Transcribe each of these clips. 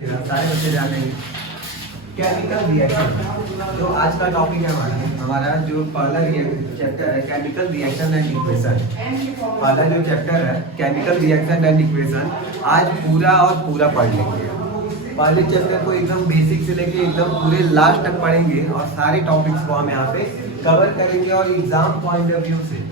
सारे बच्चे जानेंगे केमिकल रिएक्शन। तो आज का टॉपिक है हमारा जो पहला चैप्टर है केमिकल रिएक्शन एंड इक्वेशन। पहला जो चैप्टर है केमिकल रिएक्शन एंड इक्वेशन आज पूरा और पूरा पढ़ लेंगे। पहले चैप्टर को एकदम बेसिक से लेके एकदम पूरे लास्ट तक पढ़ेंगे और सारे टॉपिक्स को हम यहाँ पे कवर करेंगे और एग्जाम पॉइंट ऑफ व्यू से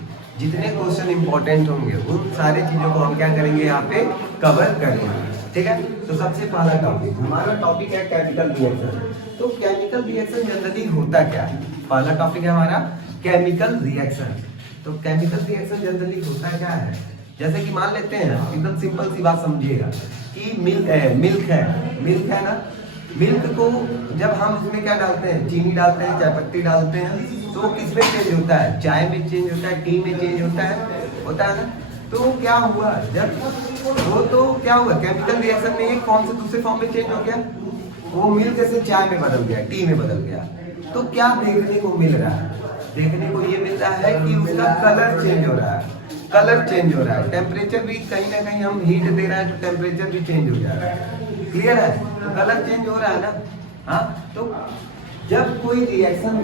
जितने क्वेश्चन इंपॉर्टेंट होंगे उन सारी चीज़ों को हम क्या करेंगे यहाँ पे कवर करेंगे। ठीक है, तो सबसे पहला टॉपिक हमारा टॉपिक है केमिकल रिएक्शन। तो केमिकल रिएक्शन जनरली होता क्या है? पहला टॉपिक है हमारा केमिकल रिएक्शन। तो केमिकल रिएक्शन जनरली होता क्या है? जैसे कि मान लेते हैं एकदम सिंपल सी बात समझिएगा कि मिल्क है ना। मिल्क को जब हम उसमें क्या डालते हैं, चीनी डालते हैं, चाय पत्ती डालते हैं, तो किसमें चेंज होता है? चाय में चेंज होता है, टी में चेंज होता है ना। तो क्या हुआ जब तो क्या हुआ केमिकल रिएक्शन में एक फॉर्म से दूसरे फॉर्म में चेंज हो गया, वो मिल्क से चाय में बदल गया, टी में बदल गया। तो क्या देखने को मिल रहा है? देखने को ये मिल रहा है कि उसका कलर चेंज हो रहा है, टेम्परेचर भी कहीं ना कहीं हम हीट दे रहे हैं तो टेम्परेचर भी चेंज हो जा रहा है। क्लियर है? तो कलर चेंज हो रहा है ना। हाँ, तो जब कोई रिएक्शन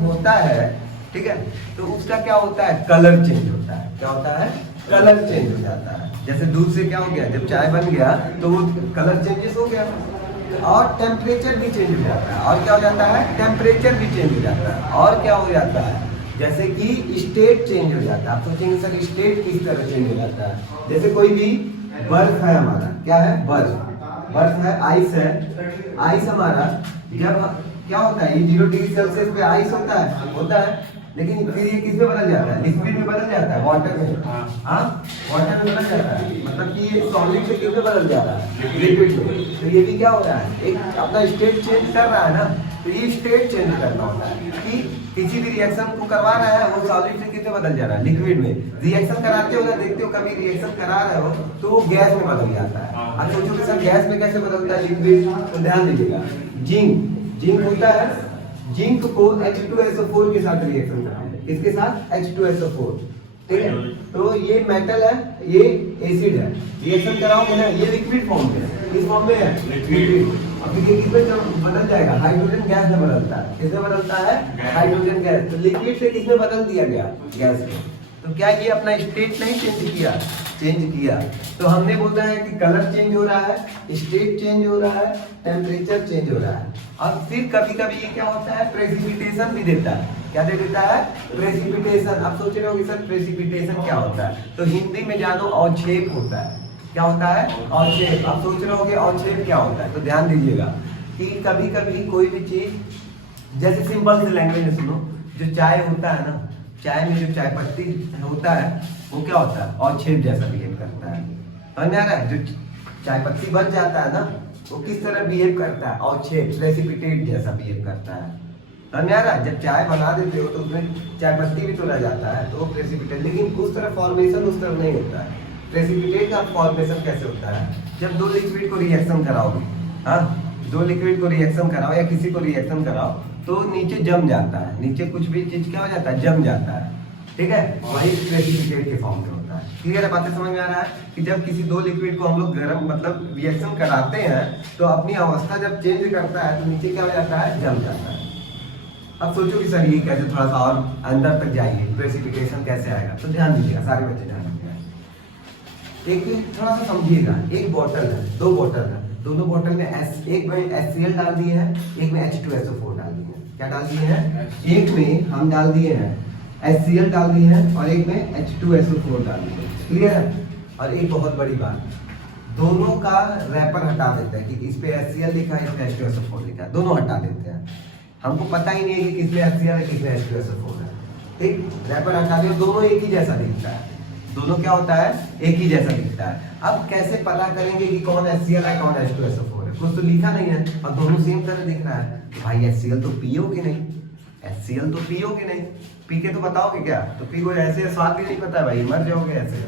होता है ठीक है, तो उसका क्या होता है? कलर चेंज होता है। क्या होता है? कलर चेंज हो जाता है। जैसे दूध से क्या हो गया, जब चाय बन गया तो वो कलर चेंजेस हो गया और टेम्परेचर भी चेंज हो जाता है। और क्या हो जाता है? टेम्परेचर भी चेंज हो जाता है। और क्या हो जाता है? जैसे कि स्टेट चेंज हो जाता है। आप सोचेंगे सर स्टेट किस तरह चेंज हो जाता है? जैसे कोई भी बर्फ है हमारा, क्या है? बर्फ है, आइस है। आइस हमारा जब क्या होता है, ये 0 डिग्री सेल्सियस पे आइस होता है, लेकिन फिर ये किस में बदल जाता है? लिक्विड में बदल जाता है, वाटर में। वाटर में बदल जाता है, मतलब कि ये सॉलिड से किस में बदल जा रहा है? लिक्विड में। तो ये भी क्या हो रहा है? एक अपना स्टेट चेंज कर रहा है ना। तो ये स्टेट चेंज करना होता है कि किसी भी रिएक्शन को करवा रहा है वो सॉलिड से किस में बदल जा रहा है? लिक्विड में। रिएक्शन कराते हो ना, देखते हो कभी रिएक्शन करा रहे हो तो वो गैस में बदल जाता है। अब सोचो कि सर गैस में कैसे बदलता है लिक्विड? तो ध्यान दीजिएगा, जिंक होता है, जिंक को H2SO4 के साथ रिएक्शन कराते हैं। इसके साथ H2SO4, ठीक है। तो ये मेटल है, ये एसिड है, रिएक्शन कराओगे ना, ये लिक्विड फॉर्म में है, किस फॉर्म में है? लिक्विड। अब ये किसमें बदल जाएगा? हाइड्रोजन गैस में बदलता है। किसमें बदलता है? Hydrogen gas. तो लिक्विड से किसमें बदल दिया गया? गैस में। तो क्या ये अपना स्टेट नहीं चेंज किया? तो हमने बोला है कि कलर चेंज हो रहा है, स्टेट चेंज हो रहा है, टेम्परेचर चेंज हो रहा है। और फिर कभी कभी ये क्या होता है? प्रेसिपिटेशन भी देता है। क्या दे देता है? प्रेसिपिटेशन। आप सोच रहे होंगे सर प्रेसिपिटेशन क्या होता है? तो हिंदी में जानो अवक्षेप होता है। क्या होता है? अवक्षेप। आप सोच रहे होंगे अवक्षेप क्या होता है? तो ध्यान दीजिएगा कि कभी कभी कोई भी चीज, जैसे सिंपल से लैंग्वेज में सुनो, जो चाय होता है ना, चाय में जो चाय पत्ती होता है वो क्या होता है? अवक्षेप जैसा बिहेव करता है। समझ में आ रहा है? जो चाय पत्ती बन जाता है ना, वो किस तरह बिहेव करता है? अवक्षेप, प्रेसिपिटेट जैसा बिहेव करता है। समझ में आ रहा है? जब चाय बना देते हो तो उसमें चाय पत्ती भी तोड़ा जाता है तो वो प्रेसिपिटेट, लेकिन उस तरह फॉर्मेशन उस तरह नहीं होता है। प्रेसिपिटेट का फॉर्मेशन कैसे होता है? जब दो लिक्विड को रिएक्शन कराओगे, दो लिक्विड को रिएक्शन कराओ या किसी को रिएक्शन कराओ तो नीचे जम जाता है, नीचे कुछ भी चीज क्या हो जाता है? जम जाता है। ठीक है, वही प्रेसिपिटेट के फॉर्म में होता है। क्लियर है? बातें समझ में आ रहा है कि जब किसी दो लिक्विड को हम लोग गर्म मतलब रिएक्शन कराते हैं तो अपनी अवस्था जब चेंज करता है तो नीचे क्या हो जाता है? जम जाता है। अब सोचो कि सर ये कैसे, थोड़ा सा और अंदर तक जाइए, प्रेसिपिटेशन कैसे आएगा? तो ध्यान दीजिएगा, सारे बच्चे ध्यान दीजिएगा। एक थोड़ा सा समझिएगा, एक बोतल है, दो बोतल है, दोनों बोतल में एक में HCl डाल दिए हैं, एक में H2SO4 डाल दिए हैं। क्या डाल दिए हैं? एक में हम डाल दिए हैं HCl डाल दिए हैं और एक में H2SO4 डाल दिए हैं। क्लियर है? और एक बहुत बड़ी बात, दोनों का रैपर हटा देते हैं कि इस पे HCl लिखा है, इस पे H2SO4 लिखा है, दोनों हटा देते हैं। हमको पता ही नहीं है कि किसमें HCl है, किसमें H2SO4 है। ठीक, रैपर हटा दिया, दोनों एक ही जैसा दिखता है। दोनों क्या होता है? एक ही जैसा दिखता है। अब कैसे पता करेंगे कि कौन HCl है, कौन H2SO4 है? कुछ तो लिखा नहीं है और दोनों सेम तरह दिख रहा है। भाई HCl तो पियोगे नहीं, HCl तो पियोगे नहीं, पी के तो बताओगे क्या? तो पी को ऐसे स्वाद भी नहीं पता है भाई, मर जाओगे ऐसे।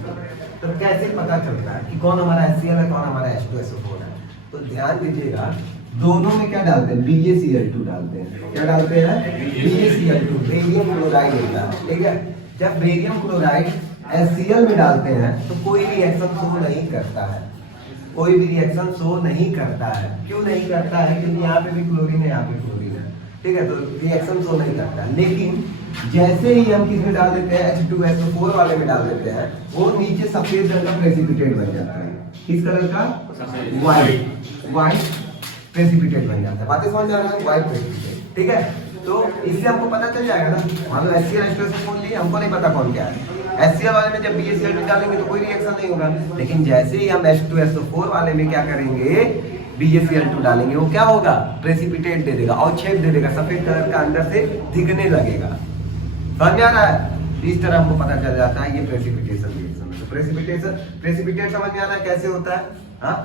तो कैसे पता चलता है कि कौन हमारा HCl है, कौन हमारा H2SO4 है? तो ध्यान दीजिएगा, दोनों में क्या डालते हैं? BaCl2 डालते हैं। क्या डालते हैं? BaCl2, बेरियम क्लोराइड होता है। ठीक है, जब बेरियम क्लोराइड HCl में डालते हैं तो कोई भी रिएक्शन शुरू नहीं करता है। कोई भी रिएक्शन शो नहीं करता है। क्यों नहीं करता है? क्योंकि यहाँ पे भी क्लोरीन है, यहाँ पे क्लोरीन है, ठीक है, तो रिएक्शन शो नहीं करता। लेकिन जैसे ही हम किसमें डाल देते हैं, H2SO4 वाले में डाल देते हैं, वो नीचे सफेद रंग का प्रेसिपिटेट बन जाता है। किस कलर का? व्हाइट प्रेसिपिटेट बन जाता है। बातें समझ आ रहा है? व्हाइट प्रेसिपिटेट, ठीक है। तो इससे हमको पता चल जाएगा ना, मान लो HCl H2SO4 लिए, हमको नहीं पता कौन क्या है। HCl वाले में जब BaCl2 डालेंगे तो कोई रिएक्शन नहीं होगा, लेकिन जैसे ही हम H2SO4 वाले में क्या करेंगे, BaCl2 डालेंगे, वो क्या होगा? प्रेसिपिटेट दे देगा और छेद दे देगा, सफेद कलर का अंदर से दिखने लगेगा। समझ में आ रहा है? इस तरह हमको पता चल जाता है ये प्रेसिपिटेशन रिएक्शन। तो प्रेसिपिटेट समझ में आ रहा है कैसे होता है? हाँ,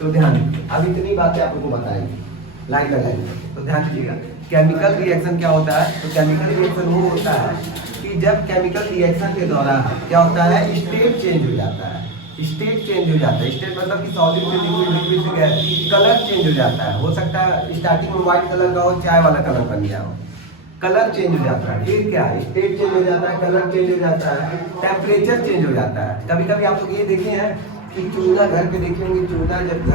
तो ध्यान दीजिए, अब इतनी बातें आप लोगों को बताएंगे लाइन लगाएंगे, तो ध्यान दीजिएगा। केमिकल रिएक्शन क्या होता है? तो केमिकल रिएक्शन वो होता है कि जब केमिकल रिएक्शन के दौरान क्या होता है, स्टेट चेंज हो जाता है। स्टेट चेंज हो जाता है, स्टेट मतलब कि सॉलिड से लिक्विड, लिक्विड से गैस, कलर चेंज हो जाता है। हो सकता है स्टार्टिंग में व्हाइट कलर का हो, चाय वाला कलर बन गया हो, कलर चेंज हो जाता है। फिर क्या है? स्टेट चेंज हो जाता है, कलर चेंज हो जाता है, टेम्परेचर चेंज हो जाता है। कभी कभी आप लोग ये देखे हैं कि चूना, घर पे देखे होंगे चूना, जब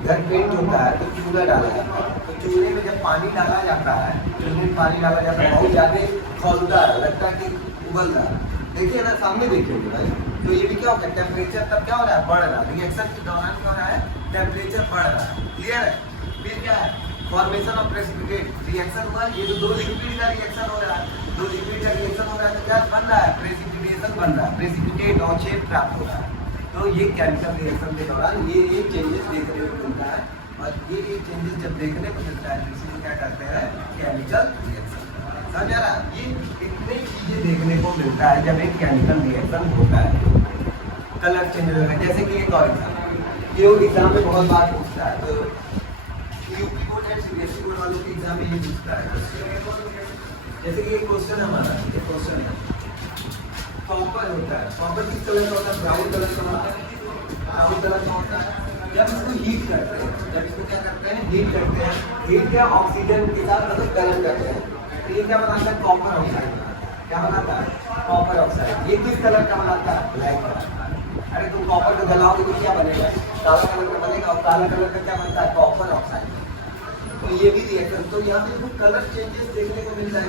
घर पेंट होता है तो चूना डाला जाता है। तो चूने में जब पानी डाला जाता है, चूने में पानी डाला जाता है, बहुत ज्यादा खौलता है, लगता है कि उबल रहा है। देखिए ना, सामने देखिए भाई, तो ये भी क्या होता है, टेम्परेचर तब क्या हो रहा है, बढ़ रहा है। रिएक्शन के दौरान क्या हो रहा है, टेम्परेचर बढ़ रहा है। क्लियर है? फिर क्या है, फॉर्मेशन ऑफ प्रेसिपिटेट। रिएक्शन हुआ, ये तो दो लिक्विड का रिएक्शन हो रहा है, दो लिक्विड का रिएक्शन हो रहा है, तो क्या बन रहा है, प्रेसिपिटेशन बन रहा है, प्रेसिपिटेट और शेप प्राप्त हो रहा है। तो ये केमिकल रिएक्शन के दौरान ये चेंजेस देखने को मिलता है, और ये चेंजेस जब देखने को मिलता है तो इसे क्या करते हैं, केमिकल रिएक्शन। समझ आ रहा है? ये इतनी चीजें देखने को मिलता है जब एक केमिकल रिएक्शन होता है। कलर चेंज होता है, जैसे कि एक और एग्जाम, ये एग्जाम में बहुत बार पूछता है, तो UP board and CBSE board वालों के एग्जाम में ये पूछता है। जैसे कि एक क्वेश्चन है हमारा, ये क्वेश्चन है, कॉपर होता है, कॉपर किस कलर का होता है, ब्राउन कलर का होता है, ब्राउन कलर का होता है। जब इसको हीट करते हैं, जब इसको क्या करते हैं, हीट करते हैं, हीट क्या, ऑक्सीजन के साथ मतलब गरम करते हैं, तो ये क्या बनाता है, कॉपर ऑक्साइड। क्या बनाता है, कॉपर ऑक्साइड। ये किस कलर का बनाता है, ब्लैक कलर। अरे तुम कॉपर को जलाओगे तो क्या बनेगा, काला कलर का बनेगा, और काला कलर का क्या बनता है, कॉपर ऑक्साइड। तो ये भी रिएक्शन, तो यहाँ पे देखो कलर चेंजेस देखने को मिल रहा है।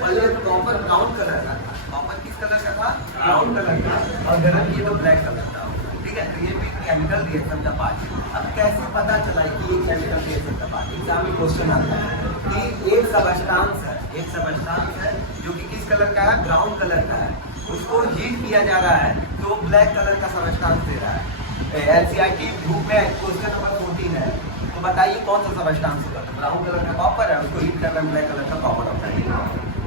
पहले कॉपर ब्राउन कलर का था, कॉपर किस कलर का था, ब्राउन कलर का, और गरम ये तो ब्लैक कलर का, ठीक है। तो ये भी केमिकल रिएक्शन का पार्ट है। अब कैसे पता चला कि ये केमिकल रिएक्शन का पार्ट, एग्जाम में क्वेश्चन आता है कि एक सबस्टांस है, एक सबस्टांस है जो कि किस कलर का है, ब्राउन कलर का है, उसको हीट किया जा रहा है तो ब्लैक कलर का सबस्टांस दे रहा है। एनसीईआरटी बुक में क्वेश्चन नंबर 14 है, तो बताइए कौन सा सबस्टांस होगा, तो ब्राउन कलर का कॉपर है, उसको हीट कर रहा है ब्लैक कलर का कॉपर ऑक्साइड।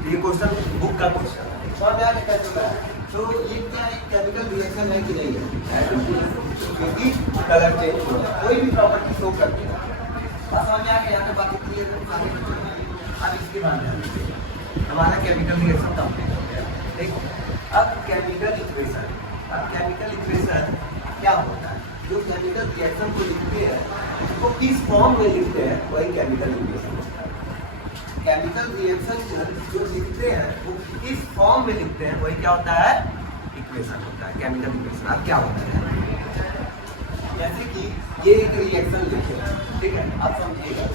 ये क्वेश्चन बुक का क्वेश्चन है, समझ में आ गया कैसे होता है। तो ये क्या एक केमिकल रिएक्शन है कि नहीं है, क्योंकि कलर चेंज हो रहा है, कोई भी प्रॉपर्टी शो करते हैं। बस समझ में आ गया, यहाँ पे बातें क्लियर है। अब इसके बाद हमारा केमिकल रिएक्शन कंप्लीट हो गया, ठीक। अब केमिकल इक्वेशन, अब केमिकल इक्वेशन क्या होता है, जो केमिकल रिएक्शन को लिखते हैं उसको किस फॉर्म में लिखते हैं, वही केमिकल इक्वेशन होता है। केमिकल रिएक्शन को जो लिखते हैं वो किस फॉर्म में लिखते हैं, वही क्या होता है, इक्वेशन होता है, केमिकल इक्वेशन। अब क्या होता है, जैसे कि ये एक रिएक्शन लिखे, ठीक है। अब समझिएगा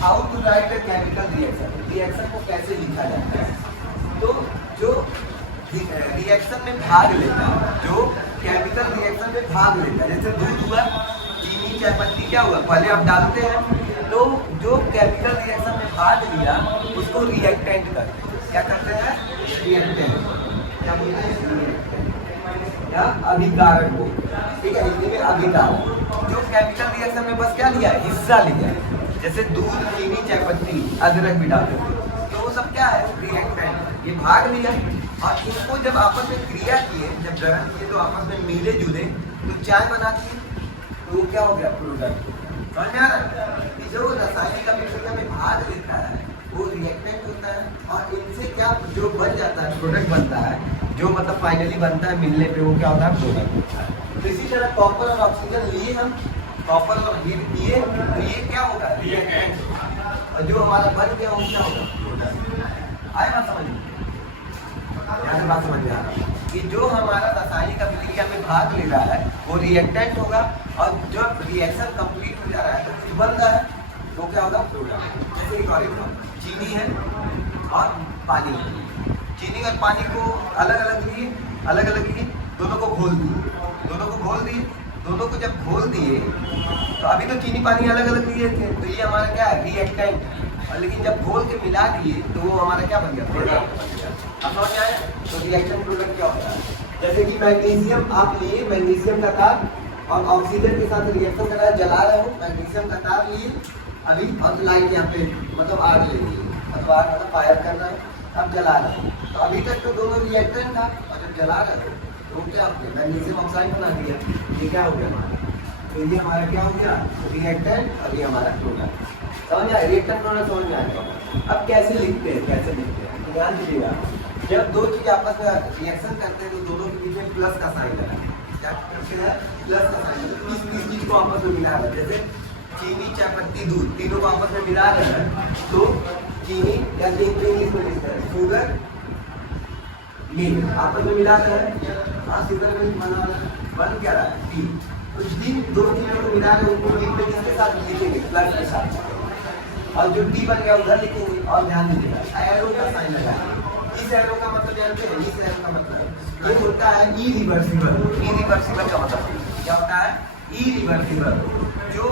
how to write a chemical reaction, reaction को कैसे लिखा जाता है। तो जो रिएक्शन में भाग लेता है, जो केमिकल रिएक्शन में भाग लेता है, जैसे दूध हुआ, चीनी, चाय पत्ती, क्या हुआ, पहले आप डालते हैं, तो जो केमिकल रिएक्शन में भाग लिया उसको रिएक्टेंट करते हैं। क्या करते हैं, रिएक्टेंट, क्या बोलते हैं, या अभिकारक को, ठीक है, हिंदी में अभिकारक। जो केमिकल रिएक्शन में बस क्या लिया, हिस्सा लिया, जैसे दूध, चीनी, चाय पत्ती, अदरक भी डालते हैं, तो वो सब क्या है, रिएक्टेंट, ये भाग लिया। और इनको जब आपस में क्रिया किए, जब ग्रहण किए तो आपस में मिले जुले तो चाय बना दिए, तो वो क्या हो गया, प्रोडक्ट। समझ में आ रहा है? जो रासायनिक अभिक्रिया में भाग लेता है वो रिएक्टेंट होता है, और इनसे क्या जो बन जाता है, प्रोडक्ट बनता है, जो मतलब फाइनली बनता है मिलने पे, वो क्या होता है, प्रोडक्ट होता है। तो इसी तरह कॉपर और ऑक्सीजन लिए हम, कॉपर और हीट किए, तो ये क्या होगा, रिएक्टेंट, और जो हमारा बन गया वो क्या होगा, प्रोडक्ट। आए बात समझ में, बात समझ में आ रहा है। कि जो हमारा रासायनिक अभिक्रिया में भाग ले रहा है वो रिएक्टेंट होगा, और जब रिएक्शन कंप्लीट हो जा रहा है तो कुछ बन रहा है तो क्या होगा, प्रोडक्ट। जैसे एक और एग्जाम्पल, चीनी है और पानी है। चीनी और पानी को अलग अलग लिए, दोनों को घोल दिए, दोनों को जब घोल दिए तो अभी तो चीनी पानी अलग अलग लिए थे, तो ये हमारा क्या है, रिएक्टेंट है। और लेकिन जब घोल के मिला दिए तो वो हमारा क्या बन गया, प्रोडक्ट बन गया। अब समझ आया? तो रिएक्शन प्रोडक्ट क्या होता है? जैसे कि मैग्नीशियम आप लिए, मैग्नीशियम का तार और ऑक्सीजन के साथ रिएक्शन कर रहा है, जला रहे हो, मैग्नीशियम का तार लिए अभी, और लाइट यहाँ पे मतलब आग ले ली, मतलब आग मतलब फायर कर रहा है, अब जला रहे हो। तो अभी तक तो दोनों रिएक्टेंट था, और जब जला रहे हो तो क्या हो गया, मैग्नीशियम ऑक्साइड बना दिया, ये क्या हो गया हमारा, तो ये हमारा क्या हो गया, रिएक्टेंट, और ये हमारा प्रोडक्ट। समझ आया? रिएक्टेंट प्रोडक्ट समझ में आएगा। अब कैसे लिखते हैं, तो ध्यान दीजिएगा, जब दो चीज आपस में रिएक्शन करते हैं तो दोनों के बीच में प्लस का साइन लगा, क्या है, प्लस का साइन। किस चीज को आपस में मिला है, जैसे चीनी, चाय पत्ती, दूध, तीनों को आपस में मिला रहे हैं तो चीनी या इंग्लिश में लिखते हैं शुगर मिल्क, आपस में मिला रहे हैं, हाँ शुगर मिल्क बना रहे हैं, बन क्या रहा है, टी। तो टी दो चीजों को मिला रहे हैं, उनको लिख में किसके साथ लिखेंगे, प्लस के साथ, और जो टी बन गया उधर लिखेंगे। और ध्यान दीजिएगा, एरो का साइन लगाएंगे। इस एरो का मतलब जानते हैं, इस एरो का मतलब ये होता है इरिवर्सिबल। इरिवर्सिबल का मतलब क्या होता है, इरिवर्सिबल। जो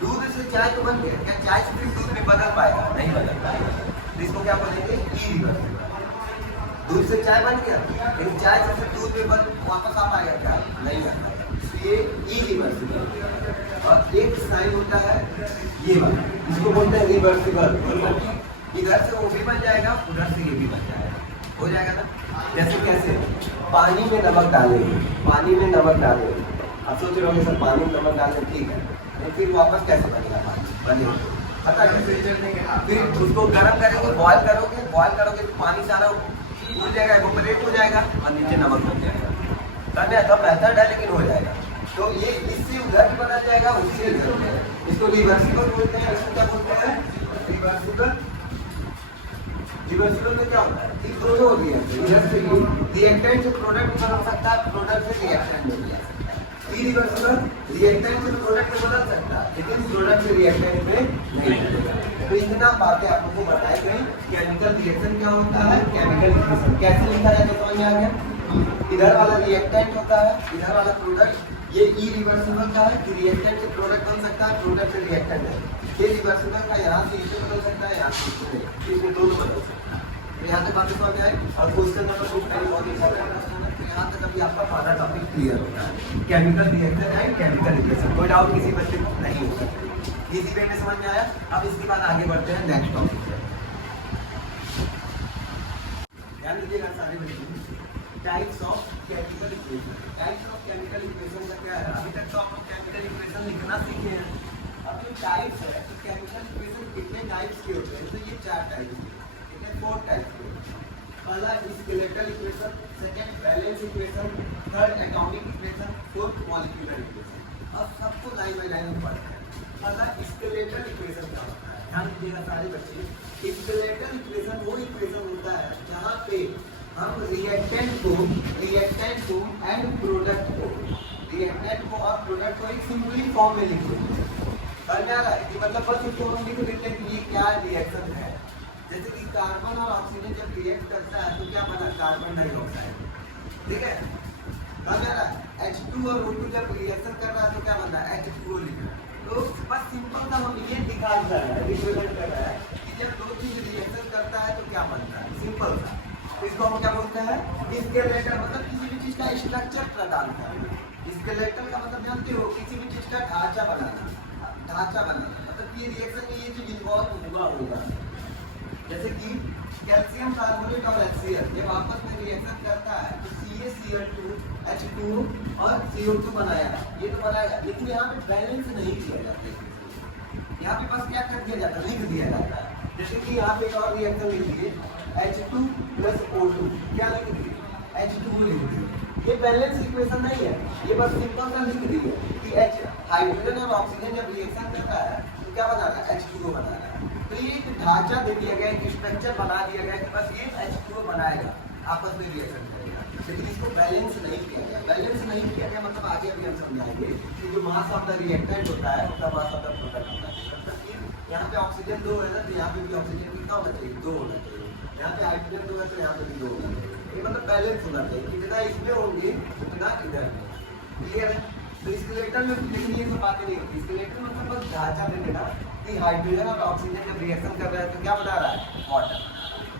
दूध से चाय तो बन गया, क्या चाय से फिर दूध में बदल पाएगा, नहीं बदल पाएगा, तो इसको क्या बोलेंगे, इरिवर्सिबल। दूध से चाय बन गया, लेकिन चाय से फिर दूध में वापस आ पाएगा क्या, नहीं आता, ये इरिवर्सिबल। और एक साइन होता है ये वाला, इसको बोलते हैं रिवर्सिबल, मतलब कि इधर से वो भी बन जाएगा, उधर से ये भी बन जाएगा, हो जाएगा ना। जैसे कैसे, पानी में नमक डालेंगे, पानी में नमक डालेंगे, अब सोच रहे होंगे सर पानी में नमक डालें, ठीक है, लेकिन फिर वापस कैसे बनेगा पानी, बनेगा पता है, फिर उसको गर्म करेंगे, बॉयल करोगे तो पानी सारा उड़ जाएगा, इवेपोरेट हो जाएगा और नीचे नमक बन जाएगा। तो मेथड है लेकिन हो जाएगा। तो ये इससे उधर भी बना जाएगा, उससे इधर, इसको रिवर्सिबल बोलते हैं। इसको क्या बोलते हैं, रिवर्सिबल। रिवर्सिबल में क्या होता है, ठीक दोनों हो गया, इधर से रिएक्टेंट से प्रोडक्ट बन सकता है, प्रोडक्ट से रिएक्टेंट बन सकता है। इरिवर्सिबल रिएक्टेंट से प्रोडक्ट में बदल सकता है, लेकिन प्रोडक्ट से रिएक्टेंट में नहीं बदलेगा। तो इतना बातें आप लोगों को बताई गई। केमिकल रिएक्शन क्या होता है, केमिकल रिएक्शन कैसे लिखा है तो समझ में आ गया। इधर वाला रिएक्टेंट होता है, इधर वाला प्रोडक्ट। ये इरिवर्सिबल का है कि रिएक्टेंट से प्रोडक्ट बन सकता है, प्रोडक्ट से रिएक्टेंट है। ये रिवर्सिबल का यहाँ से इसे बदल सकता है, यहाँ से इसे, इसमें दोनों बदल सकता है। तो यहाँ तक बातें समझ आए। और क्वेश्चन नंबर 2 का बहुत इंपॉर्टेंट है, तो यहाँ तक अभी आपका सारा टॉपिक क्लियर होता है, chemical reaction and chemical reaction. कोई डाउट किसी बच्चे को नहीं हो सकता, इसी वे में समझ में आया। अब इसके बाद आगे बढ़ते हैं नेक्स्ट टॉपिक पे। ध्यान दीजिएगा सारे बच्चों, types of chemical equation. Types of chemical equation का क्या है, अभी तक तो आप लोग केमिकल इक्वेशन लिखना सीखे हैं। अब जो टाइप्स है, तो केमिकल इक्वेशन कितने टाइप्स के होते हैं, तो ये 4 टाइप्स के, कितने 4 टाइप्स के। पहला skeletal equation, second balance equation, third atomic equation, fourth molecular equation. अब सबको लाइन बाय लाइन पढ़ते हैं। पहला स्केलेटल इक्वेशन क्या होता है, ध्यान दीजिएगा सारे बच्चे। स्केलेटल इक्वेशन वो इक्वेशन होता है जहाँ पे हम रिएक्टेंट को एंड प्रोडक्ट को और प्रोडक्ट को एक सिंपली फॉर्म में लिख देते हैं। समझ आ रहा है कि मतलब बस इसको हम लिख देते हैं कि ये क्या रिएक्शन है। जैसे कि कार्बन और ऑक्सीजन जब रिएक्ट करता है तो क्या बना, कार्बन डाइऑक्साइड, ठीक है। समझ आ रहा है। H2 और O2 जब रिएक्शन कर रहा है तो क्या बन रहा है, H2O लिख रहा है। तो बस सिंपल सा हम ये दिखा रहा है, रिप्रेजेंट कर रहा है कि जब दो चीज रिएक्शन करता है तो क्या बनता है, सिंपल सा। तो इसको हम क्या बोलते हैं, स्केलेटल, मतलब किसी भी चीज का स्ट्रक्चर प्रदान करना। स्केलेटल का मतलब जानते हो, किसी भी चीज का ढांचा बनाना, मतलब ये रिएक्शन में ये चीज इन्वॉल्व होगा। जैसे कि कैल्शियम कार्बोनेट और HCl जब आपस में रिएक्शन करता है तो CaCl2 H2O और CO2 बनाएगा, ये तो बनाएगा, लेकिन यहाँ पे बैलेंस नहीं किया जाता है। यहाँ पे बस क्या कर दिया जाता है, लिख दिया जाता है। जैसे कि यहाँ पे एक और रिएक्शन लिख दिए, H2 + O2, क्या लिख दिए, H2O लिख दिए। ये बैलेंस इक्वेशन नहीं है, ये बस सिंपल सा लिख दिए कि हाइड्रोजन और ऑक्सीजन जब रिएक्शन करता है तो क्या बनाना है, H2O बनाना है। तो ये एक ढांचा दे दिया गया, एक स्ट्रक्चर बना दिया गया कि बस ये H2O बनाएगा, आपस में रिएक्शन करेगा। लेकिन इसको बैलेंस नहीं किया गया। बैलेंस नहीं किया गया मतलब आगे अभी हम समझाएंगे कि जो मास ऑफ द रिएक्टेंट होता है उसका मास ऑफ द प्रोडक्ट होना चाहिए। मतलब कि यहाँ पे ऑक्सीजन 2 है ना, तो यहाँ पे भी ऑक्सीजन कितना होना चाहिए, 2 होना चाहिए। यहाँ पे हाइड्रोजन 2 है तो यहाँ पे भी 2 होना चाहिए। ये मतलब बैलेंस होना चाहिए, कितना इसमें होंगे उतना इधर में। क्लियर है? तो स्केलेटन में लेकिन ये सब बातें नहीं होती। स्केलेटन मतलब बस ढांचा दे देना कि हाइड्रोजन और ऑक्सीजन जब रिएक्शन कर रहा है तो क्या बना रहा है, वाटर।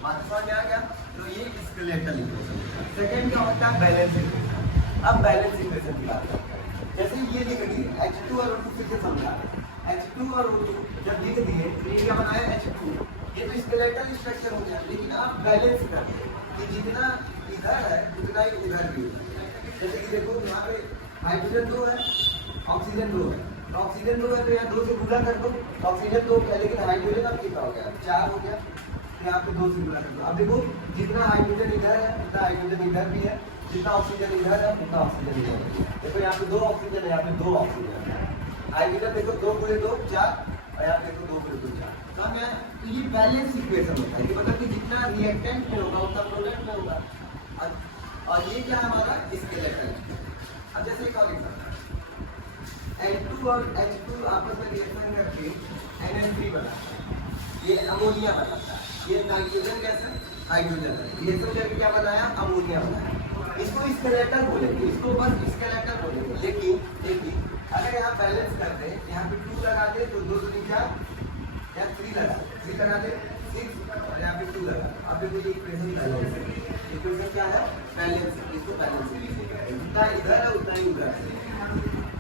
बात समझ में आ गया? तो ये स्केलेटल इक्वेशन। सेकंड क्या होता है, बैलेंस इक्वेशन। अब बैलेंस इक्वेशन की बात करते हैं। जैसे ये लिख दिए H2 और O2 फिर से समझा। H2 और O2 जब लिख दिए तो ये क्या बनाया, H2। ये तो स्केलेटल स्ट्रक्चर हो गया, लेकिन आप बैलेंस कर दिए कि जितना इधर है उतना ही उधर भी है। जैसे कि देखो यहाँ पे हाइड्रोजन 2 है, ऑक्सीजन 2 है। तो ऑक्सीजन 2 है तो यहाँ 2 से गुणा कर दो, ऑक्सीजन 2 है, लेकिन हाइड्रोजन अब कितना हो गया, 4 हो गया। यहाँ पे 2 से गुणा कर दो। अब देखो जितना हाइड्रोजन इधर है उतना हाइड्रोजन इधर भी है, जितना ऑक्सीजन इधर है उतना ऑक्सीजन इधर है। देखो यहाँ पे 2 ऑक्सीजन है, यहाँ पे 2 ऑक्सीजन है। हाइड्रोजन देखो 2 × 2 4, और यहाँ देखो 2 × 2 4। तो ये बैलेंस इक्वेशन होता है कि मतलब कि जितना रिएक्टेंट में होगा उतना प्रोडक्ट में होगा। और ये क्या है हमारा स्केलेटन। अब जैसे एक और एग्जांपल, N2 और H2 आपस में रिएक्शन करके NH3 बनाता है, ये अमोनिया बनाता है। ये नाइट्रोजन गैस है, हाइड्रोजन है, रिएक्शन करके क्या बनाया, अमोनिया बनाया। इसको स्केलेटन बोलेंगे, इसको बस स्केलेटन बोलेंगे। लेकिन अगर यहाँ बैलेंस कर दे, यहाँ पे 2 लगा दे तो 2 × 4, यहाँ 3 लगा दे, 3 लगा दे 6, और यहाँ पे 2 लगा। अब देखो ये इक्वेशन बैलेंस है। इक्वेशन क्या है, बैलेंस। इसको बैलेंस जितना इधर है उतना ही उधर है।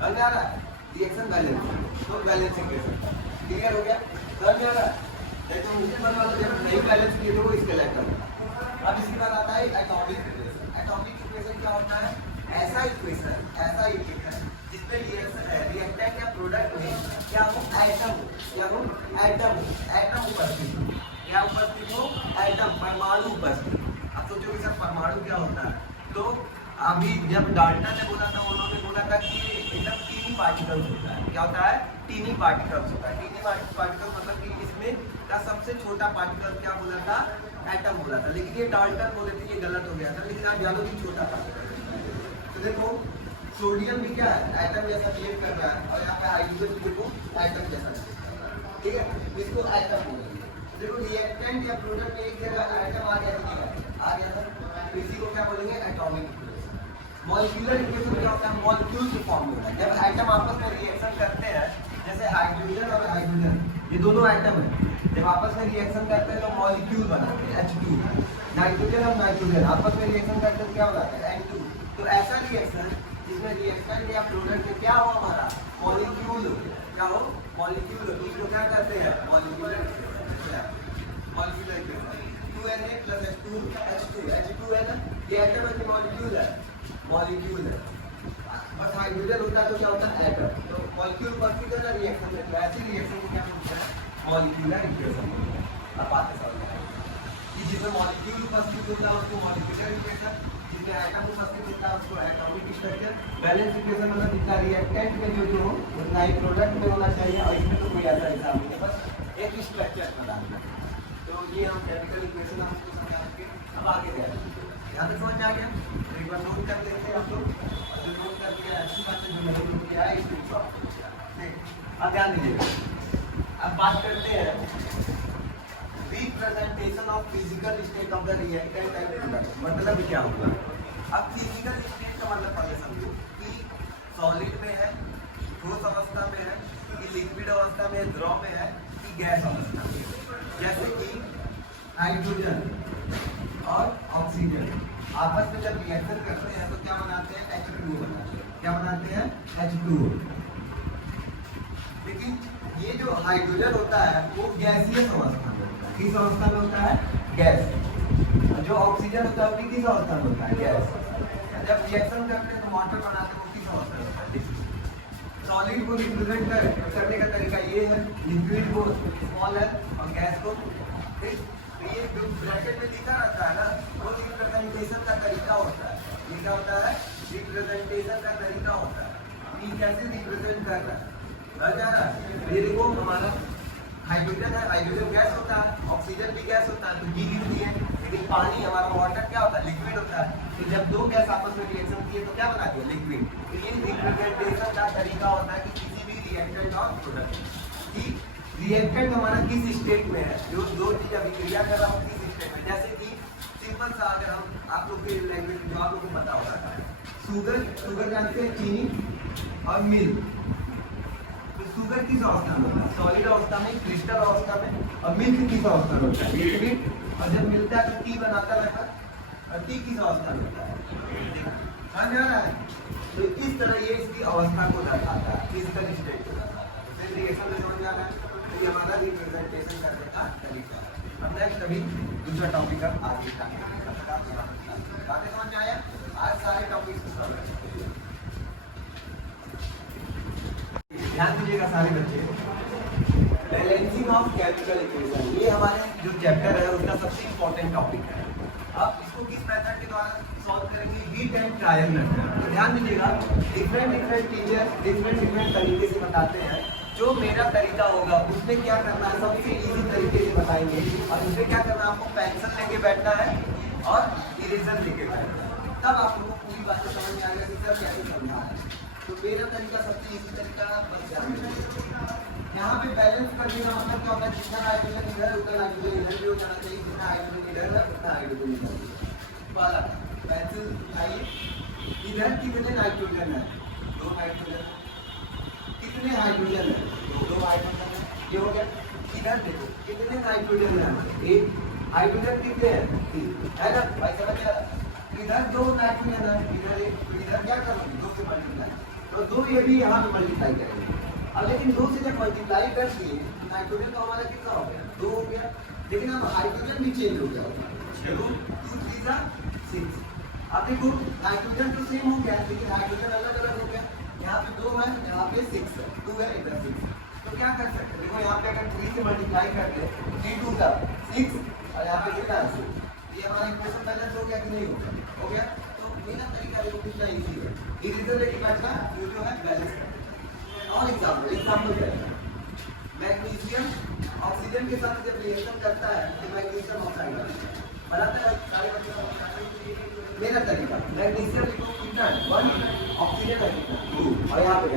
समझ आ रहा है? रिएक्शन बैलेंस, तो बैलेंस इक्वेशन क्लियर हो गया? समझ आ रहा है? तो मुझे बता दो जब नहीं बैलेंस किए तो वो स्केलेटन। अब इसके बाद आता है एटॉमिक इक्वेशन। एटॉमिक इक्वेशन क्या होता है, ऐसा इक्वेशन जिसमें रिएक्टेंट या प्रोडक्ट में क्या हो, एटम उपस्थित हो। क्या उपस्थित हो, एटम, परमाणु उपस्थित। अब सोचो कि सर परमाणु क्या होता है, तो अभी जब डाल्टन ने बोला था, उन्होंने बोला था कि एकदम टीनी पार्टिकल्स होता है। क्या होता है, टीनी पार्टिकल्स होता है। टीनी पार्टिकल मतलब कि इसमें का सबसे छोटा पार्टिकल क्या बोला था, एटम बोला था। लेकिन ये डाल्टन बोले थे, ये गलत हो गया था। लेकिन आप जानो कि छोटा पार्टिकल। तो देखो सोडियम भी क्या है, एटम जैसा बिहेव कर रहा है, और यहाँ पे हाइड्रोजन भी देखो एटम जैसा बिहेव कर रहा है। ठीक है, इसको एटम बोलेंगे। देखो रिएक्टेंट या प्रोडक्ट में एक जगह एटम आ गया था, तो इसी को क्या बोलेंगे, एटॉमिक इक्वेशन। मॉलिक्यूलर इक्वेशन क्या होता है, मॉलिक्यूल के फॉर्म में होता है। जब एटम आपस में रिएक्शन करते हैं, जैसे हाइड्रोजन और हाइड्रोजन ये दोनों एटम है, जब आपस में रिएक्शन करते हैं तो मॉलिक्यूल बनाते हैं, H2। नाइट्रोजन और नाइट्रोजन आपस में रिएक्शन करते हैं, क्या बनाते हैं, N2। तो ऐसा रिएक्शन जिसमें रिएक्टेंट या प्रोडक्ट में क्या हो, हमारा मॉलिक्यूल हो। क्या हो, मॉलिक्यूल हो। इसको क्या कहते हैं, मॉलिक्यूलर इक्वेशन। 2Na + H2 है ना, ये एटम है कि मॉलिक्यूल है, मॉलिक्यूल है। बस हाइड्रोजन होता है तो क्या होता है, एटम। तो मॉलिक्यूल उपस्थित है ना रिएक्शन में, तो ऐसी रिएक्शन को क्या बोलते हैं, मॉलिक्यूलर इक्वेशन। अब बात समझ में आई कि जिसमें मॉलिक्यूल उपस्थित होता है उसको मॉलिक्यूलर इक्वेशन, जिसमें एटम उपस्थित होता है उसको एटॉमिक स्ट्रक्चर। बैलेंस इक्वेशन मतलब जितना रिएक्टेंट में जो हो उतना ही प्रोडक्ट में होना चाहिए, और इसमें तो कोई ऐसा हिसाब नहीं है, बस एक स्ट्रक्चर प्रदान करना। तो ये हम केमिकल इक्वेशन हमको समझा के अब आगे बढ़ेंगे। यहाँ तक समझ में आ गया? तो एक बार नोट कर लेते हैं हम लोग, जो नोट कर दिया अच्छी बात है, जो नहीं नोट किया है इसको अब ध्यान दीजिएगा। अब बात करते हैं representation of physical state of the reactant and product. मतलब क्या होगा, अब फिजिकल स्टेट का मतलब पहले समझो कि सॉलिड में है, ठोस अवस्था में है, कि लिक्विड अवस्था में, द्रव में है, कि गैस अवस्था में। जैसे कि हाइड्रोजन और ऑक्सीजन आपस में जब रिएक्शन करते हैं तो क्या बनाते हैं, H2O बनाते हैं। क्या बनाते हैं, H2O। लेकिन ये जो हाइड्रोजन होता है वो गैसीय अवस्था में होता है। किस अवस्था में होता है, गैस। जो ऑक्सीजन होता है वो किस अवस्था में होता है, गैस। जब रिएक्शन करते हैं तो वाटर बनाते हैं, वो किस अवस्था में होता है, सॉलिड को रिप्रेजेंट करने का तरीका ये है, लिक्विड को स्मॉल है और गैस को। तो ये जो ब्रैकेट में लिखा रहता है ना, वो रिप्रेजेंटेशन का तरीका होता है। ये क्या होता है, रिप्रेजेंटेशन का तरीका होता है कि कैसे रिप्रेजेंट कर रहा है। समझ आ रहा है? ये देखो हमारा हाइड्रोजन है, हाइड्रोजन गैस होता है, ऑक्सीजन भी गैस होता है, तो जी लिख दिए। लेकिन पानी हमारा वाटर क्या होता है, लिक्विड होता है। कि जब दो गैस आपस में रिएक्शन किए तो क्या बना दिया, लिक्विड। तो ये रिप्रेजेंटेशन का तरीका होता है कि किसी भी रिएक्टेंट और प्रोडक्ट की रिएक्टेंट हमारा किस स्टेट में है, जो दो चीज अभिक्रिया कर रहा हो किस स्टेट में। जैसे कि सिंपल सा अगर हम आप लोग के लैंग्वेज जो आप लोग को पता होगा, शुगर जानते हैं, चीनी और मिल्क। तो शुगर किस अवस्था में होता है, सॉलिड अवस्था में, क्रिस्टल अवस्था में, और मिल्क किस अवस्था में होता है, लिक्विड। और जब मिलता है तो टी बनाता रहता है, और टी किस अवस्था में होता है, समझ आ रहा है। तो इस तरह ये इसकी अवस्था को दर्शाता है, फिजिकल स्टेट को दर्शाता है। फिर रिएक्शन में समझ आ रहा है, तो ये हमारा रिप्रेजेंटेशन करने का तरीका है। अब नेक्स्ट अभी दूसरा टॉपिक हम आगे स्टार्ट करेंगे। बातें समझ में आया, आज सारे टॉपिक ध्यान दीजिएगा सारे बच्चे। बैलेंसिंग ऑफ केमिकल इक्वेशन, ये हमारे जो चैप्टर है उसका सबसे इंपॉर्टेंट टॉपिक है। अब इसको किस मेथड के द्वारा सॉल्व करेंगे, हीट एंड ट्रायल मेथड। तो ध्यान दीजिएगा, डिफरेंट टीचर डिफरेंट तरीके से बताते हैं। जो मेरा तरीका होगा उसमें क्या करना है, सबसे इजी तरीके से बताएंगे। और उसमें क्या करना है, आपको पेंसिल लेके बैठना है और इरेजर लेके बैठना है, तब आप लोगों को पूरी बातें समझ में आएगा कि सर कैसे समझा है। तो मेरा तरीका सबसे इजी तरीका यहाँ पे बैलेंस करने का मतलब क्या होता है, जितना हाइड्रोजन इधर है उतना हाइड्रोजन इधर भी हो जाना चाहिए, जितना हाइड्रोजन इधर है उतना हाइड्रोजन इधर। वाला पेंसिल आइए, इधर कितने नाइट्रोजन है, 2 नाइट्रोजन। कितने हाइड्रोजन है, 2 हाइड्रोजन है, ये हो गया। इधर देखो कितने नाइट्रोजन है, 1 हाइड्रोजन कितने हैं, 3 है ना भाई, समझ आ रहा। इधर 2 नाइट्रोजन है, इधर 1, तो इधर क्या करोगे, 2 से मल्टीप्लाई, तो 2 ये भी यहाँ पे मल्टीप्लाई करेंगे। अब लेकिन 2 से जब मल्टीप्लाई कर दिए नाइट्रोजन का हमारा कितना हो गया, 2 हो गया। लेकिन अब हाइड्रोजन भी चेंज हो गया होगा, 2 3 6। अब देखो नाइट्रोजन तो सेम हो गया, लेकिन हाइड्रोजन अलग अलग हो गया। यहाँ पे 2 है, यहाँ पे 6 है, 2 है, इधर 6। तो क्या कर सकते हैं, देखो यहाँ पे अगर 3 से मल्टीप्लाई कर दे, 3 2 6, और यहाँ पे कितना है, ये हमारा इक्वेशन बैलेंस हो गया कि नहीं हो गया, हो गया। तो मेरा तरीका देखो कितना इजी है, इरेजर लेके बैठना, जो है बैलेंस करना। और एग्जाम्पल करेंगे, मैग्नीशियम ऑक्सीजन के साथ जब रिएक्शन करता है तो मैग्नीशियम ऑक्साइड बनाता है, सारे बच्चे। मेरा तरीका, मैग्नीशियम लिखो कितना है, 1, ऑक्सीजन है 2, और यहाँ पे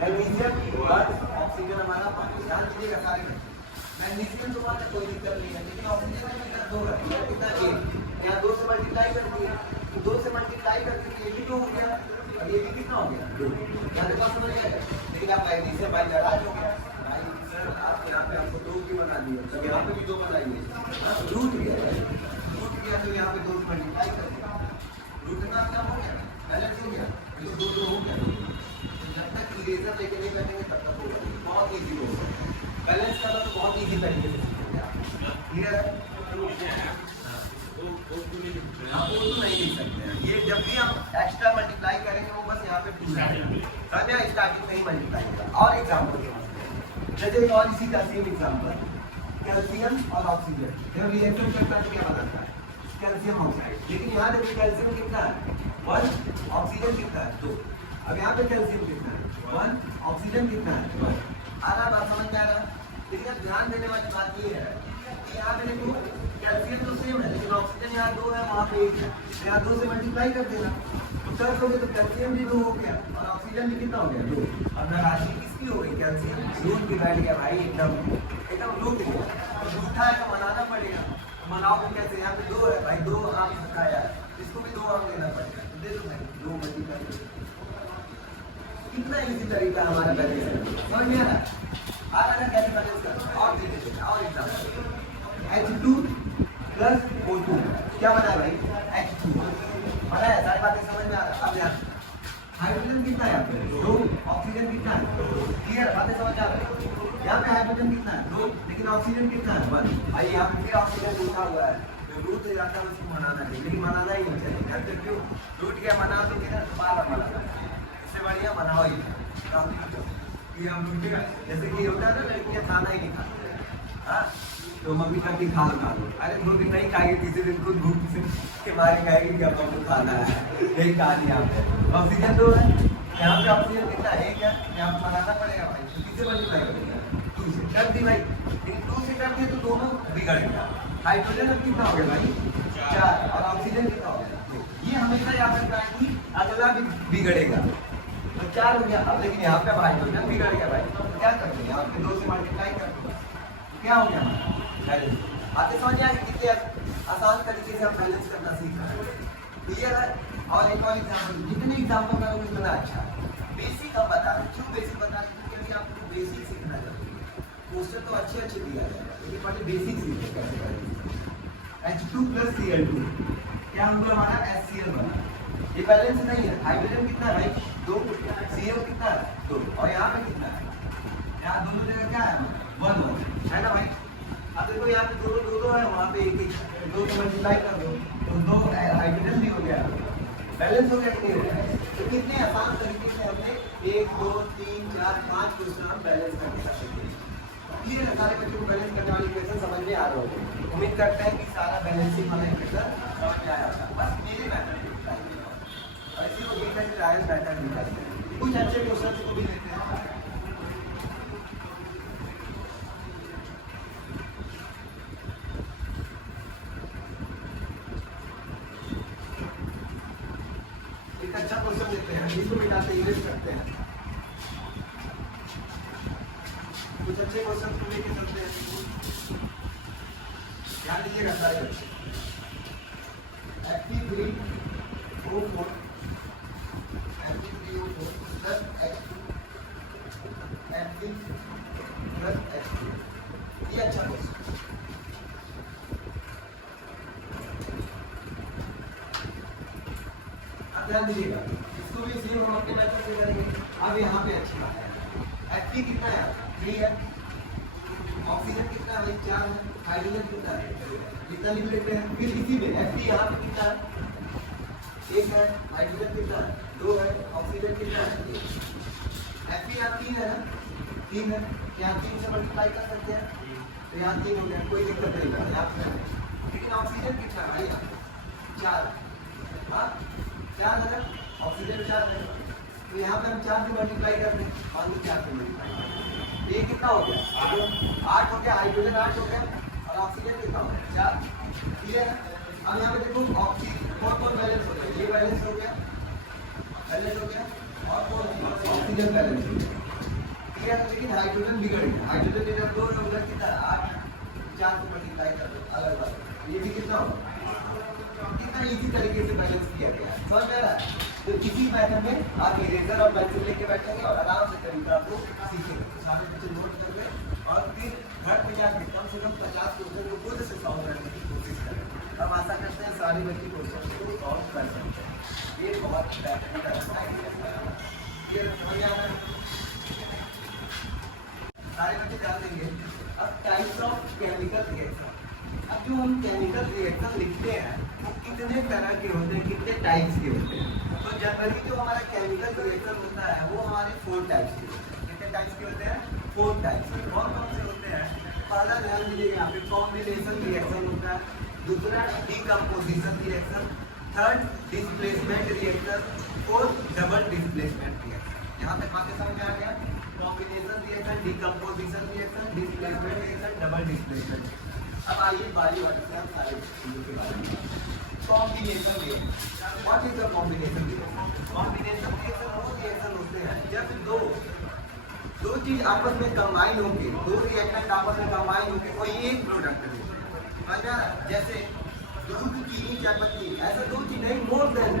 मैग्नीशियम 1, ऑक्सीजन हमारा 5। ध्यान दीजिएगा सारे बच्चे, मैग्नीशियम तो बात कोई दिक्कत नहीं है, लेकिन ऑक्सीजन में कितना 2 है, कितना 1, यहाँ 2 से मल्टीप्लाई कर दिए, तो 2 से मल्टीप्लाई करके ये भी 2 हो गया, और ये भी कितना हो गया, 2। यहाँ पे बात समझ आएगा। लेकिन आप मैग्नीशियम बाई नाराज हो गया, भाई सर आप यहाँ पे आपको 2 की बना दिए, तब यहाँ पे भी 2 बनाइए, रूट गया, तो यहाँ पे 2 से मल्टीप्लाई कर दिया, रूट का क्या हो गया, बैलेंस हो गया, 2 हो गया। जब तक इरेजर लेके नहीं बैठेंगे तब तक होगा, बहुत ईजी होगा बैलेंस करना, तो बहुत ईजी तरीके से क्लियर है। आप वो तो नहीं लिख सकते हैं, ये जब भी हम एक्स्ट्रा मल्टीप्लाई करेंगे वो बस यहाँ पे समझा, स्टार्टिंग में ही मल्टीप्लाई करेगा। और एग्जाम्पल जैसे एक और इसी का सेम एग्जाम्पल, कैल्शियम और ऑक्सीजन जब रिएक्शन करता है तो क्या बनाता है, कैल्शियम ऑक्साइड। लेकिन यहाँ देखिए कैल्शियम कितना है, 1, ऑक्सीजन कितना है, 2। अब यहाँ पे कैल्शियम कितना है, 1, ऑक्सीजन कितना है, 2। आ रहा बात समझ में आ रहा। लेकिन अब ध्यान देने वाली बात ये है कि यहाँ पे देखो कैल्शियम तो सेम है, लेकिन ऑक्सीजन यहाँ 2 है, वहाँ पे 1 है, तो यहाँ 2 से मल्टीप्लाई कर देना, तो कर दोगे तो कैल्शियम भी 2 हो गया और ऑक्सीजन भी कितना हो गया, 2। अब राशि किसकी हो गई, कैल्शियम, रूट की बैठ गया भाई, एकदम रूट गया। तो रूठा है तो मनाना पड़ेगा, तो मनाओगे कैसे, यहाँ पे 2 है भाई, 2 आम सूखा है, इसको भी 2 आम देना पड़ेगा, तो दे दो भाई 2 मल्टीप्लाई। कितना इजी तरीका है हमारा बैलेंस करना, समझ में आ रहा है कैसे बैलेंस करना। और देखिए और एग्जाम्पल, H2 प्लस O2 क्या बना है भाई, H2 बना है, सारी बातें समझ में आ रहा है। अब यहाँ हाइड्रोजन कितना है, यहाँ पे 2, ऑक्सीजन कितना है, क्लियर, बातें समझ आ रही है। यहाँ पे हाइड्रोजन कितना है, 2, लेकिन ऑक्सीजन कितना है, 1। भाई यहाँ पे फिर ऑक्सीजन रूठा हुआ है, जो रूठ जाता है उसको मनाना चाहिए, लेकिन मनाना ही नहीं चाहिए, करते क्यों, रूठ गया मना तो किधर बार मनाना, इससे बढ़िया मनाओ ही कि हम रूठेगा। जैसे कि होता है ना, लड़कियाँ खाना ही नहीं खाती, तो मम्मी कहती खा लो, अरे 2 दिन नहीं खाएगी, तीसरे दिन खुद भूख से मारे खाएगी कि हमको खाना है, यही कहानी यहाँ पे। ऑक्सीजन 2 है, यहाँ पे ऑक्सीजन कितना है, 1 है, यहाँ पे बनाना पड़ेगा भाई, तो किससे मल्टीप्लाई करेगा, 2 से कर दी भाई, लेकिन 2 से कर दिए तो दोनों बिगड़ गया। हाइड्रोजन अब कितना हो गया भाई, 4, और ऑक्सीजन कितना हो गया, ये हमें हमेशा याद रखना है कि अगला भी बिगड़ेगा। तो 4 हो गया। अब लेकिन यहाँ पे हाइड्रोजन बिगड़ गया भाई, तो क्या करेंगे? आपके 2 से मल्टीप्लाई कर दो, क्या हो गया बैलेंस। आते समझ आए कितने आसान तरीके से हम बैलेंस करना सीख रहे हैं, क्लियर है। और एक और एग्जाम्पल, जितने एग्जाम्पल करोगे उतना अच्छा है। बेसिक हम बता रहे, क्यों बेसिक बता रहे? क्योंकि आपको बेसिक सीखना जरूरी है। क्वेश्चन तो अच्छे अच्छे दिया जाएगा, लेकिन पहले बेसिक सीखे कैसे करेंगे। H2 + Cl2 क्या हम लोग हमारा HCl बना, ये बैलेंस नहीं है। हाइड्रोजन कितना है भाई? 2, Cl कितना है? 2, और यहाँ पे कितना है? यहाँ दोनों जगह क्या है? 1 है ना भाई। अब देखो यहाँ पे दो है, वहाँ पे एक 2 से मल्टीप्लाई कर दो तो 2 हाइड्रोजन भी हो गया, बैलेंस हो गया कि नहीं हो गया? तो कितने आसान तरीके से हमने 1 2 3 4 5 क्वेश्चन हम बैलेंस करके कर सकते हैं। क्लियर है? सारे बच्चों को बैलेंस करने वाली क्वेश्चन समझ में आ रहा होगा। उम्मीद करते हैं कि सारा बैलेंसिंग वाला क्वेश्चन समझ में आया होगा। बस मेरे मैथड को ट्राई करो और इसी को देखकर ट्रायल पैटर्न निकालते हैं। कुछ अच्छे क्वेश्चन को भी लेते हैं। एक अच्छा क्वेश्चन लेते हैं, इसको मिटाते इरेज करते हैं। कुछ अच्छे क्वेश्चन को लेके चलते हैं, ध्यान दीजिएगा सारे बच्चे। Fe3O4 plus H2 Fe plus H2, ये अच्छा क्वेश्चन। अब ध्यान दीजिएगा, इसको भी सेम हम अपने मेथड से करेंगे। अब यहाँ पे अच्छी बात है, Fe कितना है? 3 है। ऑक्सीजन कितना है भाई? 4 है। हाइड्रोजन कितना है? कितना लिख लेते हैं। फिर इसी में Fe यहाँ पे कितना है? 1 है। हाइड्रोजन कितना है? 2 है। ऑक्सीजन कितना है? 1। Fe यहाँ 3 है ना? 3 है। यहाँ 3 से मल्टीप्लाई कर सकते हैं, तो यहाँ 3 हो गया, कोई दिक्कत नहीं है यहाँ पे। लेकिन ऑक्सीजन कितना है भाई? 4। हाँ 4 है ना, ऑक्सीजन 4 है, तो यहाँ पे हम 4 से मल्टीप्लाई कर दें, मान लो 4 से मल्टीप्लाई। ये कितना हो गया? 8 हो गया। हाइड्रोजन 8 हो गया और ऑक्सीजन कितना हो गया? 4। क्लियर है? अब यहाँ पे देखो ऑक्सीजन कौन बैलेंस हो गया? ये बैलेंस हो गया, बैलेंस हो गया, और कौन? ऑक्सीजन बैलेंस हो गया। क्लियर है? लेकिन हाइड्रोजन बिगड़ गया। हाइड्रोजन इधर 2 है, उधर कितना? 8। 4 से मल्टीप्लाई कर दो, अलग अलग, ये भी कितना होगा? कितना इजी तरीके से बैलेंस किया गया है, समझ में आ रहा है? तो इसी मैथड में आप इरेजर और पेंसिल लेके बैठेंगे और आराम से तरीका आपको सीखेंगे। सारे बच्चे नोट कर ले और फिर घर पे जाकर कम से कम 50 क्वेश्चन को खुद से सॉल्व करने की कोशिश करें। हम आशा करते हैं सारे बच्चे क्वेश्चन को सॉल्व कर सकते हैं। ये बहुत बेहतरीन है, ये समझ आ रहा है? सारे बच्चे ध्यान देंगे। अब टाइप्स ऑफ केमिकल रिएक्शन, अब जो हम केमिकल रिएक्शन लिखते हैं वो कितने तरह के होते हैं, कितने टाइप्स के होते हैं? तो जनरली जो हमारा केमिकल रिएक्शन होता है वो हमारे 4 टाइप्स के होते हैं। कितने टाइप्स के होते हैं? 4 टाइप्स के। कौन कौन से होते हैं? पहला ध्यान दीजिएगा, यहाँ पे कॉम्बिनेशन रिएक्शन होता है, दूसरा decomposition reaction, third displacement reaction, fourth double displacement reaction. यहाँ तक बातें समझ में आ गया? Combination reaction, decomposition reaction, displacement reaction, double displacement. अब आइए बारी बारी से हम सारे चीजों के बारे में। Combination reaction, what is the combination reaction? Combination reaction वो रिएक्शन होते हैं जब दो चीज आपस में कंबाइन होके, 2 रिएक्टेंट आपस में कंबाइन होके कोई एक प्रोडक्ट देते हैं। जैसे दूध, चीनी, चायपत्ती, ऐसा 2 चीज नहीं, more than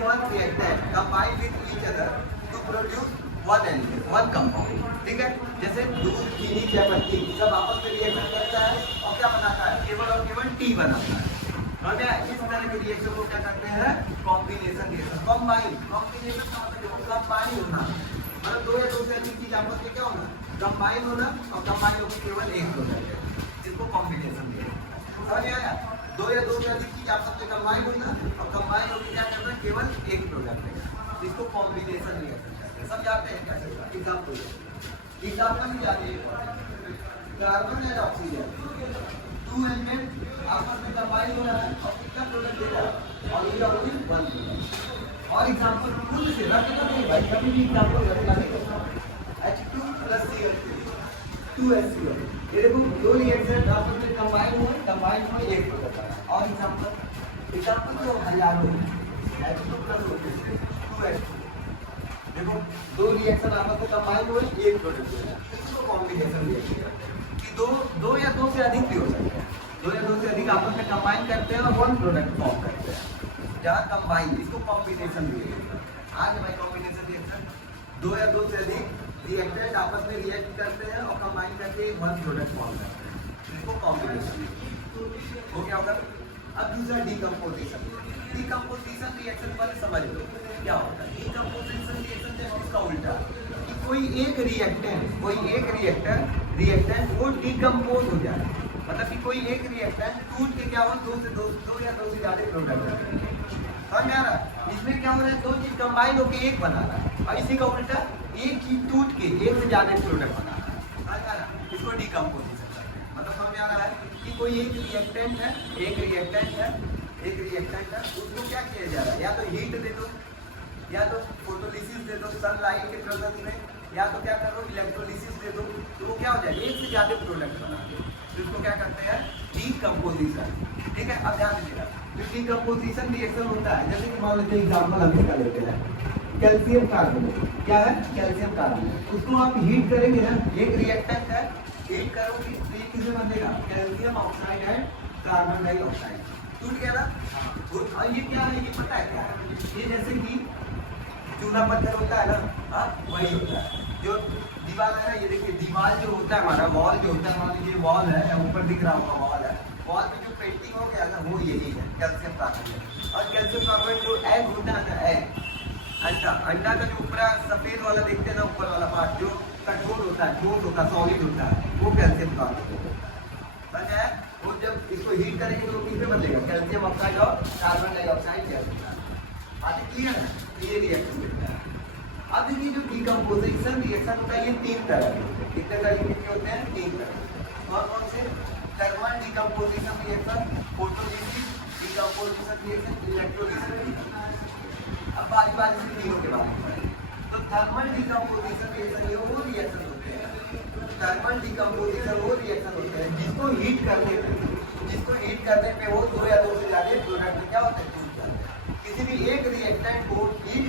one reactant combine with each other to produce one compound. ठीक है? जैसे दूध, चीनी, चायपत्ती सब आपस में रिएक्शन करता है और क्या बनाता है? केवल और केवल टी बनाता है। इस तरह के रिएक्शन को क्या कहते हैं? Combination reaction. कॉम्बिनेशन का मतलब कंबाइन होना, मतलब 2 या 2 से अधिक चीज आपस में क्या होना? कंबाइन होना, और कंबाइन होकर केवल एक प्रोडक्ट है, जिसको कॉम्बिनेशन रिएक्शन। समझ आया? 2 या 2 से अधिक चीज आपस में कंबाइन होना और कंबाइन होकर क्या करना? केवल एक प्रोडक्ट है, जिसको कॉम्बिनेशन रिएक्शन कहते हैं। सब जानते हैं कैसे? एग्जाम्पल भी जाते हैं। कार्बन एंड ऑक्सीजन, 2 एलिमेंट आपस में कंबाइन हो रहा है और कितना प्रोडक्ट दे रहा है? Only 1 product. और एग्जाम्पल खुद से रखना नहीं भाई, कभी भी एग्जाम्पल रखना नहीं। H2 + Cl3 2HCl, ये देखो 2 रिएक्शन आपस में कंबाइन हुए एक प्रोडक्ट आया। और एग्जाम्पल एग्जाम्पल तो हजारों H2 प्लस O2 2H2। देखो दो रिएक्शन आपस में कंबाइन हुए एक प्रोडक्ट बना, इसको कॉम्बिनेशन रिएक्शन कि दो या दो से अधिक भी हो सकते हैं, दो या दो से अधिक आपस में कंबाइन करते हैं और वन प्रोडक्ट फॉर्म करते हैं। जहाँ कंबाइन इसको कॉम्बिनेशन रिएक्शन। आज भाई कॉम्बिनेशन रिएक्शन दो या दो से अधिक रिएक्टेंट आपस में रिएक्ट करते हैं और कंबाइन करके वन प्रोडक्ट फॉर्म करते हैं, इसको कॉम्बिनेशन हो गया होगा। अब दूसरा डीकम्पोजिशन। डीकम्पोजिशन रिएक्शन वाले समझ लो क्या होता है। डीकम्पोजिशन रिएक्शन जब उसका उल्टा कि कोई एक रिएक्टेंट वो डीकम्पोज हो जाए, मतलब कि कोई एक रिएक्टेंट टूट के क्या हो दो या दो से ज्यादा प्रोडक्ट समझ आ रहा। इसमें क्या हो रहा है, दो चीज कंबाइन होकर एक बना रहा है और इसी का उल्टा एक चीज टूट के एक से ज्यादा प्रोडक्ट बना रहा है, समझ आ रहा। इसको डीकम्पोजिशन मतलब समझ आ रहा है कि कोई एक रिएक्टेंट है उसको क्या किया जा रहा है, या तो हीट दे दो या तो फोटोलिसिस दे दो सनलाइट के प्रेजेंस में, या तो क्या करो इलेक्ट्रोलिसिस दे दो, तो वो क्या हो जाए एक से ज्यादा प्रोडक्ट बना दो, तो इसको क्या करते हैं डीकम्पोजिशन। ठीक है, अब ध्यान दीजिएगा जो डीकम्पोजिशन रिएक्शन होता है, जैसे कि मान लेते हैं एग्जांपल हम इसका लेते हैं कैल्शियम कार्बोनेट। क्या है कैल्शियम कार्बोनेट, उसको आप हीट करेंगे ना, एक रिएक्टेंट है हीट करोगे तो ये किससे बनेगा calcium oxide and carbon dioxide, टूट गया ना। और ये क्या है, ये पता है क्या है, ये जैसे कि चूना पत्थर होता है ना, वही होता है। जो दीवार है ना, ये देखिए दीवार जो होता है हमारा वॉल जो होता है, मान लीजिए वॉल है ऊपर दिख रहा होगा वॉल है, वॉल पे जो पेंटिंग हो गया ना वो यही है कैल्शियम कार्बोनेट। और कैल्शियम कार्बोनेट जो एग होता है ना, एग अंडा का जो ऊपर सफेद वाला देखते हैं ना, ऊपर वाला पार्ट जो कठोर होता है, ठोस होता है, सॉलिड होता है, वो कैल्शियम कार्बोनेट है। वो जब इसको हीट करेंगे तो किसमें बदलेगा कैल्शियम ऑक्साइड और कार्बन डाइऑक्साइड गैस होता है। बात क्लियर है, ये रिएक्शन होता है। अब देखिए जो डीकम्पोजिशन रिएक्शन होता है ये तीन तरह के, कितने तरीके के होते हैं, तीन तरह। कौन कौन से, thermal decomposition reaction, photolysis decomposition reaction, electrolysis reaction. अब बारी बारी से तीनों के बारे में पढ़ेंगे। तो थर्मल डीकम्पोजिशन रिएक्शन ये वो रिएक्शन होते हैं, थर्मल डीकम्पोजिशन वो रिएक्शन होते हैं जिसको हीट करने पे वो दो या दो से ज्यादा प्रोडक्ट क्या होते हैं टूट जाते हैं। किसी भी एक रिएक्टेंट को हीट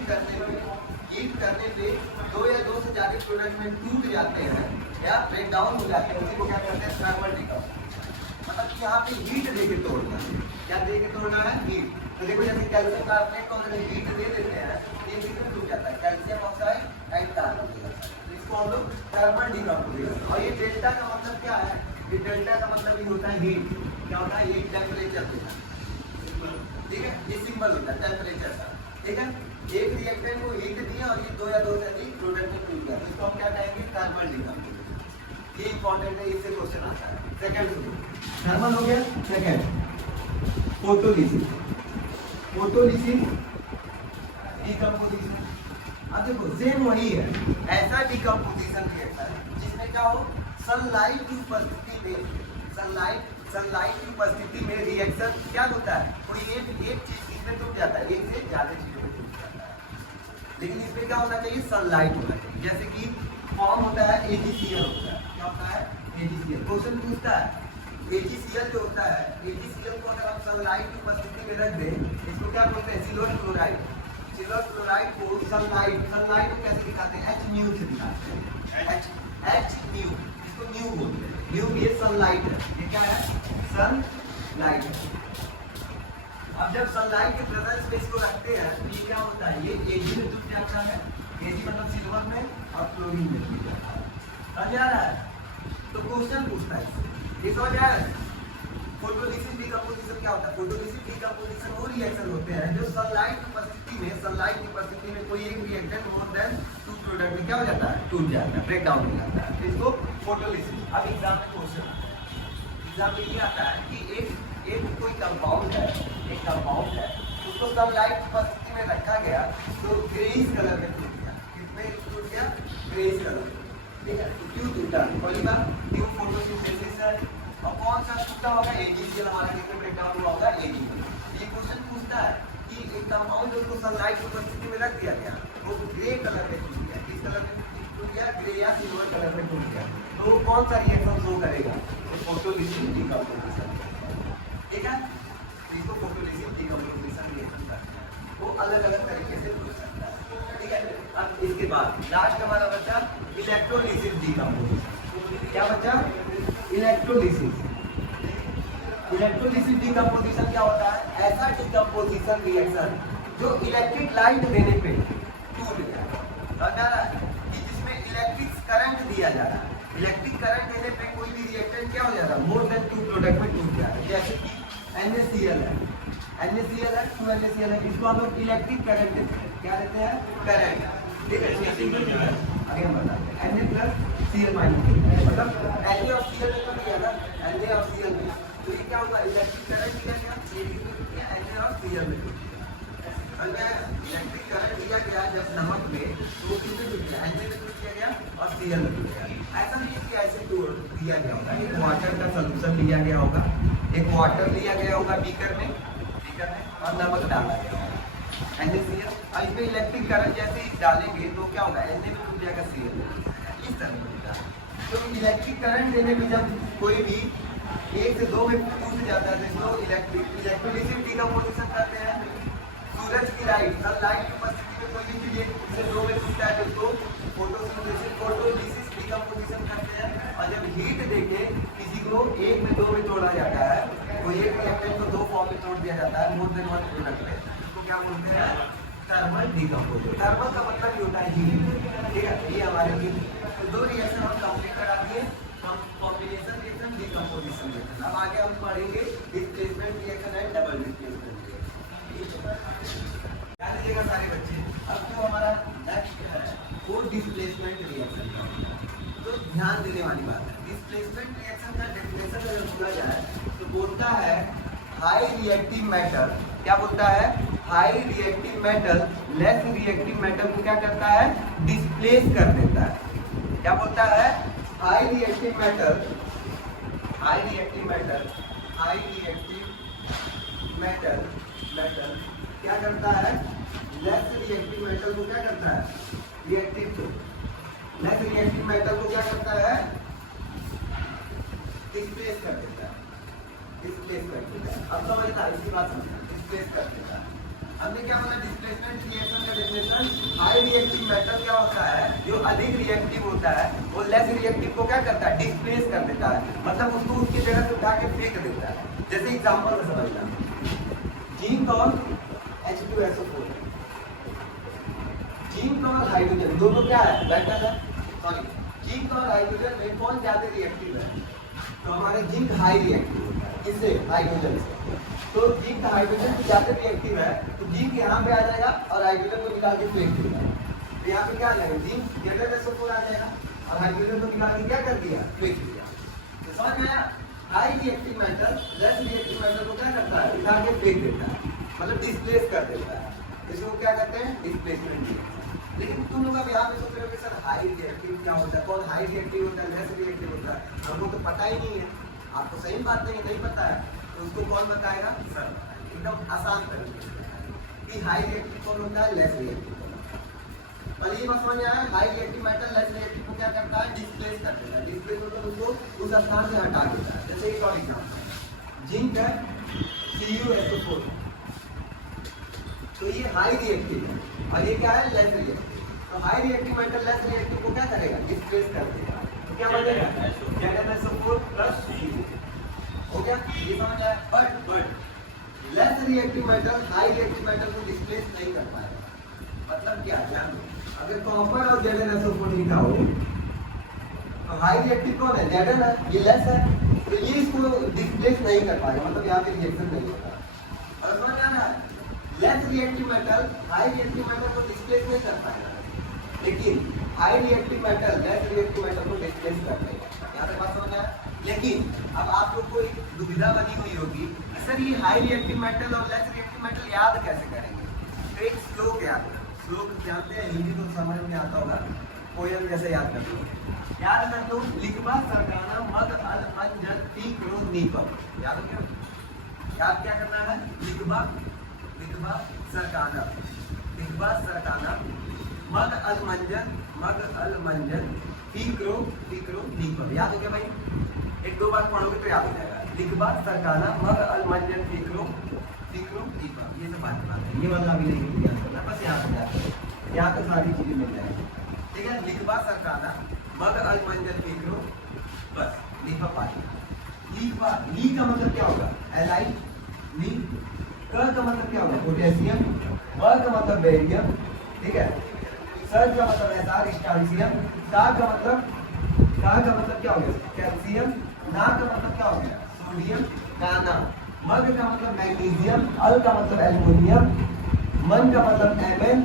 करने पे दो या दो से ज्यादा प्रोडक्ट में टूट जाते हैं या ब्रेक डाउन हो जाते हैं, उसी को क्या कहते हैं थर्मल डीकम्पोजिशन। मतलब कि यहाँ पे हीट दे के तोड़ना है, क्या दे के तोड़ना है हीट। तो देखो जैसे कैल्शियम कार्बोनेट को अगर हीट दे देते हैं ये किसमें टूट जाता है calcium oxide and carbon dioxide, इसको हम लोग थर्मल डीकम्पोजिशन। और ये डेल्टा का मतलब क्या है, ये डेल्टा का मतलब ये होता है हीट, क्या होता है ये टेम्परेचर होता है, ठीक है, ये सिंबल होता है टेम्परेचर का। ठीक है, एक रिएक्टेंट को हीट दिया और ये दो या दो से अधिक प्रोडक्ट में टूट गया, इसको हम क्या कहेंगे थर्मल डीकम्पोजिशन। ये इंपॉर्टेंट है, इससे क्वेश्चन आता है। सेकंड थर्मल हो गया, सेकंड फोटोलिसिस डीकम्पोजिशन। अब देखो सेम वही है, ऐसा डीकम्पोजिशन रिएक्शन जिसमें क्या हो सनलाइट की उपस्थिति में रिएक्शन क्या होता है, कोई एक चीज इसमें टूट जाता है, एक से ज्यादा चीजों में टूट जाता है, लेकिन इसमें क्या होना चाहिए सनलाइट होना चाहिए। जैसे कि फॉर्म होता है AgCl होता है, क्या होता है AgCl। क्वेश्चन पूछता है AgCl जो होता है, AgCl को अगर हम सनलाइट की उपस्थिति में रख दें, इसको क्या बोलते हैं सिल्वर क्लोराइड। सिल्वर क्लोराइड को सनलाइट को कैसे दिखाते हैं HNu से दिखाते हैं, HNu, इसको न्यू बोलते हैं। न्यू ये सनलाइट है, ये क्या है सनलाइट है। अब जब सनलाइट के प्रेजेंस में इसको रखते हैं तो ये क्या होता है, ये Ag में टूट जाता है, Ag मतलब सिल्वर में और क्लोरीन में टूट जाता है, समझ आ रहा है। तो क्वेश्चन पूछता है ये समझ आ रहा है। फोटोलिसिस डीकम्पोजिशन क्या होता है, फोटोलिसिस डीकम्पोजिशन वो रिएक्शन होते हैं जो सनलाइट की उपस्थिति में कोई एक reactant more than two product में क्या हो जाता है टूट जाता है, ब्रेक डाउन हो जाता है, इसको फोटोलिसिस। अब एग्जाम में क्वेश्चन ये आता है कि एक कोई कंपाउंड है उसको सनलाइट की उपस्थिति में रखा गया तो ग्रेइश कलर में टूट गया, किसमें टूट गया ग्रेइश कलर, ठीक है। तो क्यों टूटा, पहली बार क्यों फोटोसिंथेसिस है, और कौन सा टूटा होगा AgCl, हमारा किसमें ब्रेक डाउन हुआ होगा Ag। ये क्वेश्चन पूछता है कि एक कंपाउंड जो उसको सनलाइट की उपस्थिति में रख दिया गया वो ग्रे कलर में टूट गया, किस कलर में टूट गया, ग्रे या सिल्वर कलर में टूट गया, तो वो कौन सा रिएक्शन शो करेगा, तो फोटोलिसिस डीकम्पोजिशन, ठीक है। तो इसको फोटोलिसिस डिकम्पोजिशन रिएक्शन कहते हैं। वो अलग अलग तरीके से हो सकता है, ठीक है। अब इसके बाद लास्ट हमारा बचा इलेक्ट्रोलिसिस डिकम्पोजिशन। क्या बचा? इलेक्ट्रोलिसिस। इलेक्ट्रोलिसिस डिकम्पोजिशन क्या होता है? ऐसा डिकम्पोजिशन रिएक्शन जो इलेक्ट्रिक लाइट देने पे टूट जाए, कि जिसमें इलेक्ट्रिक करंट दिया जा रहा है, इलेक्ट्रिक करंट देने पे कोई भी रिएक्टेंट क्या हो जा रहा है, मोर देन 2 प्रोडक्ट में टूट जा रहा है। जैसे कि NaCl है, NaCl है, 2 NaCl है, इसको हम लोग इलेक्ट्रिक करंट देते हैं। क्या देते हैं? करंट, ठीक है। आगे हम बताते हैं Na+Cl- मतलब Na और Cl में तो दिया ना, Na और Cl में, तो ये क्या होगा? इलेक्ट्रिक करंट दिया गया Na और Cl में। अगर इलेक्ट्रिक करंट दिया गया जब नमक में, तो वो किसमें टूट गया? Na में टूट गया और Cl में टूट गया। ऐसा नहीं है कि ऐसे दिया गया होगा, एक वाटर का सोल्यूशन लिया गया होगा, एक वाटर लिया गया होगा बीकर में और नमक डाला गया होगा NaCl, और इसमें इलेक्ट्रिक करंट जैसे ही डालेंगे तो क्या होगा? Na में टूट जाएगा, Cl में, इस तरह होगा। तो इलेक्ट्रिक करंट देने में जब कोई भी 1 से 2 में टूट जाता है तो इसको इलेक्ट्रोलिसिस डिकम्पोजिशन कहते हैं। सूरज की लाइट, सनलाइट की उपस्थिति में कोई भी चीज 1 से 2 में टूटता है तो उसको फोटोलिसिस डिकम्पोजिशन कहते हैं। और जब हीट देके किसी को 1 में 2 में तोड़ा जाता है, कोई एक रिएक्टेंट को 2 फॉर्म में तोड़ दिया जाता है, मोर देन 1 प्रोडक्ट में, तो क्या बोलते हैं? Thermal decomposition. थर्मल का मतलब ये होता है हीट, ठीक है। ये हमारे हीट, तो 2 रिएक्शन हम कंप्लीट करा दिए, कॉम्बिनेशन रिएक्शन, डिकम्पोजिशन रिएक्शन। अब आगे हम पढ़ेंगे displacement reaction and double displacement reaction. ध्यान दीजिएगा सारे बच्चे। अब जो हमारा नेक्स्ट है वो डिस्प्लेसमेंट रिएक्शन, तो ध्यान देने वाली बात है। डिस्प्लेसमेंट रिएक्शन का डेफिनेशन अगर पूछा जाए तो बोलता है हाई रिएक्टिव मेटल, क्या बोलता है? High reactive metal less reactive metal को क्या करता है? डिस्प्लेस कर देता है। क्या बोलता है? हाई रिएक्टिव मेटल क्या करता है? लेस रिएक्टिव मेटल को क्या करता है? रिएक्टिव को, लेस रिएक्टिव मेटल को क्या करता है? डिस्प्लेस कर देता है। अब समझना, इसकी बात समझना, डिस्प्लेस कर देता है। हमने क्या बोला? डिस्प्लेसमेंट रिएक्शन का डेफिनेशन, हाई रिएक्टिव मेटल क्या होता है? जो अधिक रिएक्टिव होता है वो लेस रिएक्टिव को क्या करता है? डिस्प्लेस कर देता है, मतलब उसको उसकी जगह से उठा के फेंक देता है। जैसे एग्जांपल में समझना, जिंक और H2SO4, जिंक और हाइड्रोजन दोनों क्या है? मेटल है। सॉरी, जिंक और हाइड्रोजन में कौन ज्यादा रिएक्टिव है? तो हमारे जिंक हाई रिएक्टिव होता है, किससे? हाइड्रोजन से। तो जिंक हाइड्रोजन ज्यादा रिएक्टिव है, तो जिंक यहाँ पे आ जाएगा और हाइड्रोजन को निकाल के फेंक देगा। तो यहाँ पे क्या आ जाएगा? जिंक H2SO4 आ जाएगा और हाइड्रोजन को निकाल के क्या कर दिया? फेंक दिया। तो समझ में आया? High reactive metal less reactive metal को क्या करता है? उठा के फेंक देता है, मतलब डिस्प्लेस कर देता है। इसको क्या कहते हैं? Displacement reaction. लेकिन तुम लोग अब यहाँ पे सोच रहे हो कि सर हाई रिएक्टिव क्या होता है? कौन हाई रिएक्टिव होता है, लेस रिएक्टिव होता है? हमको तो पता ही नहीं है। आपको सही बात नहीं पता है तो उसको कौन बताएगा? सर। एकदम आसान तरीके से कि हाई रिएक्टिव कौन होता है, लेस रिएक्टिव। और ये बात समझ में आया? High reactive metal less reactive को क्या करता है? डिस्प्लेस कर देता है। डिस्प्लेस मतलब उसको उस स्थान से हटा देता है। जैसे एक और एग्जांपल, जिंक है CuSO4, तो ये हाई रिएक्टिव है और ये क्या है? Less reactive. तो high reactive metal less reactive को क्या करेगा? डिस्प्लेस कर देगा। तो क्या बनेगा? ZnSO4 प्लस Cu हो गया। ये समझ आया? But less reactive metal high reactive metal को डिस्प्लेस नहीं कर पाएगा। मतलब क्या? ध्यान दो, अगर कॉपर और ZnSO4 लिखा हो तो हाई रिएक्टिव कौन है? Zn है, ये लेस है, तो ये इसको डिस्प्लेस नहीं कर पाएगा, मतलब यहाँ पे रिएक्शन नहीं होगा। और समझ आना, less reactive metal high reactive metal को डिस्प्लेस नहीं कर पाएगा, लेकिन high reactive metal less reactive metal को डिस्प्लेस कर देगा। यहाँ तक बात समझ आया? लेकिन अब आप लोग को एक दुविधा बनी हुई होगी, सर ये हाई रिएक्टिव मेटल और लेस रिएक्टिव मेटल याद कैसे करेंगे? तो एक श्लोक याद करो। श्लोक जानते हैं, हिंदी तो समझ में आता होगा, पोयम जैसे याद कर लो। याद कर लो, लिखबा सरकाना मद अल अंजन ती क्रोध नीपक। याद हो गया? याद क्या करना है? लिखबा सरकाना मग अल मंजन फीक्रो फीक्रो लीपर। याद हो गया भाई? एक दो बार पढ़ोगे तो याद हो जाएगा। लिखबा सरकाना मग अल मंजन फीक्रो फीक्रो लीपर। ये सब बात है, ये वाला अभी नहीं याद करना, बस याद हो जाए, यहाँ तो सारी चीजें मिल जाएगी। ठीक है, लिखबा सरकाना मग अल मंजन फीक्रो, बस लिखा पानी। लिखबा, ली का मतलब क्या होगा? एलाई ली। क का मतलब क्या होगा? पोटेशियम। ब का मतलब बेरियम। ठीक है, सर का मतलब एसआर स्टार्सियम। का मतलब क्या हो गया? कैल्शियम। ना का मतलब क्या हो गया? सोडियम। काना। मग का मतलब मैग्नीशियम। अल का मतलब एल्युमिनियम। मन का मतलब एमएन।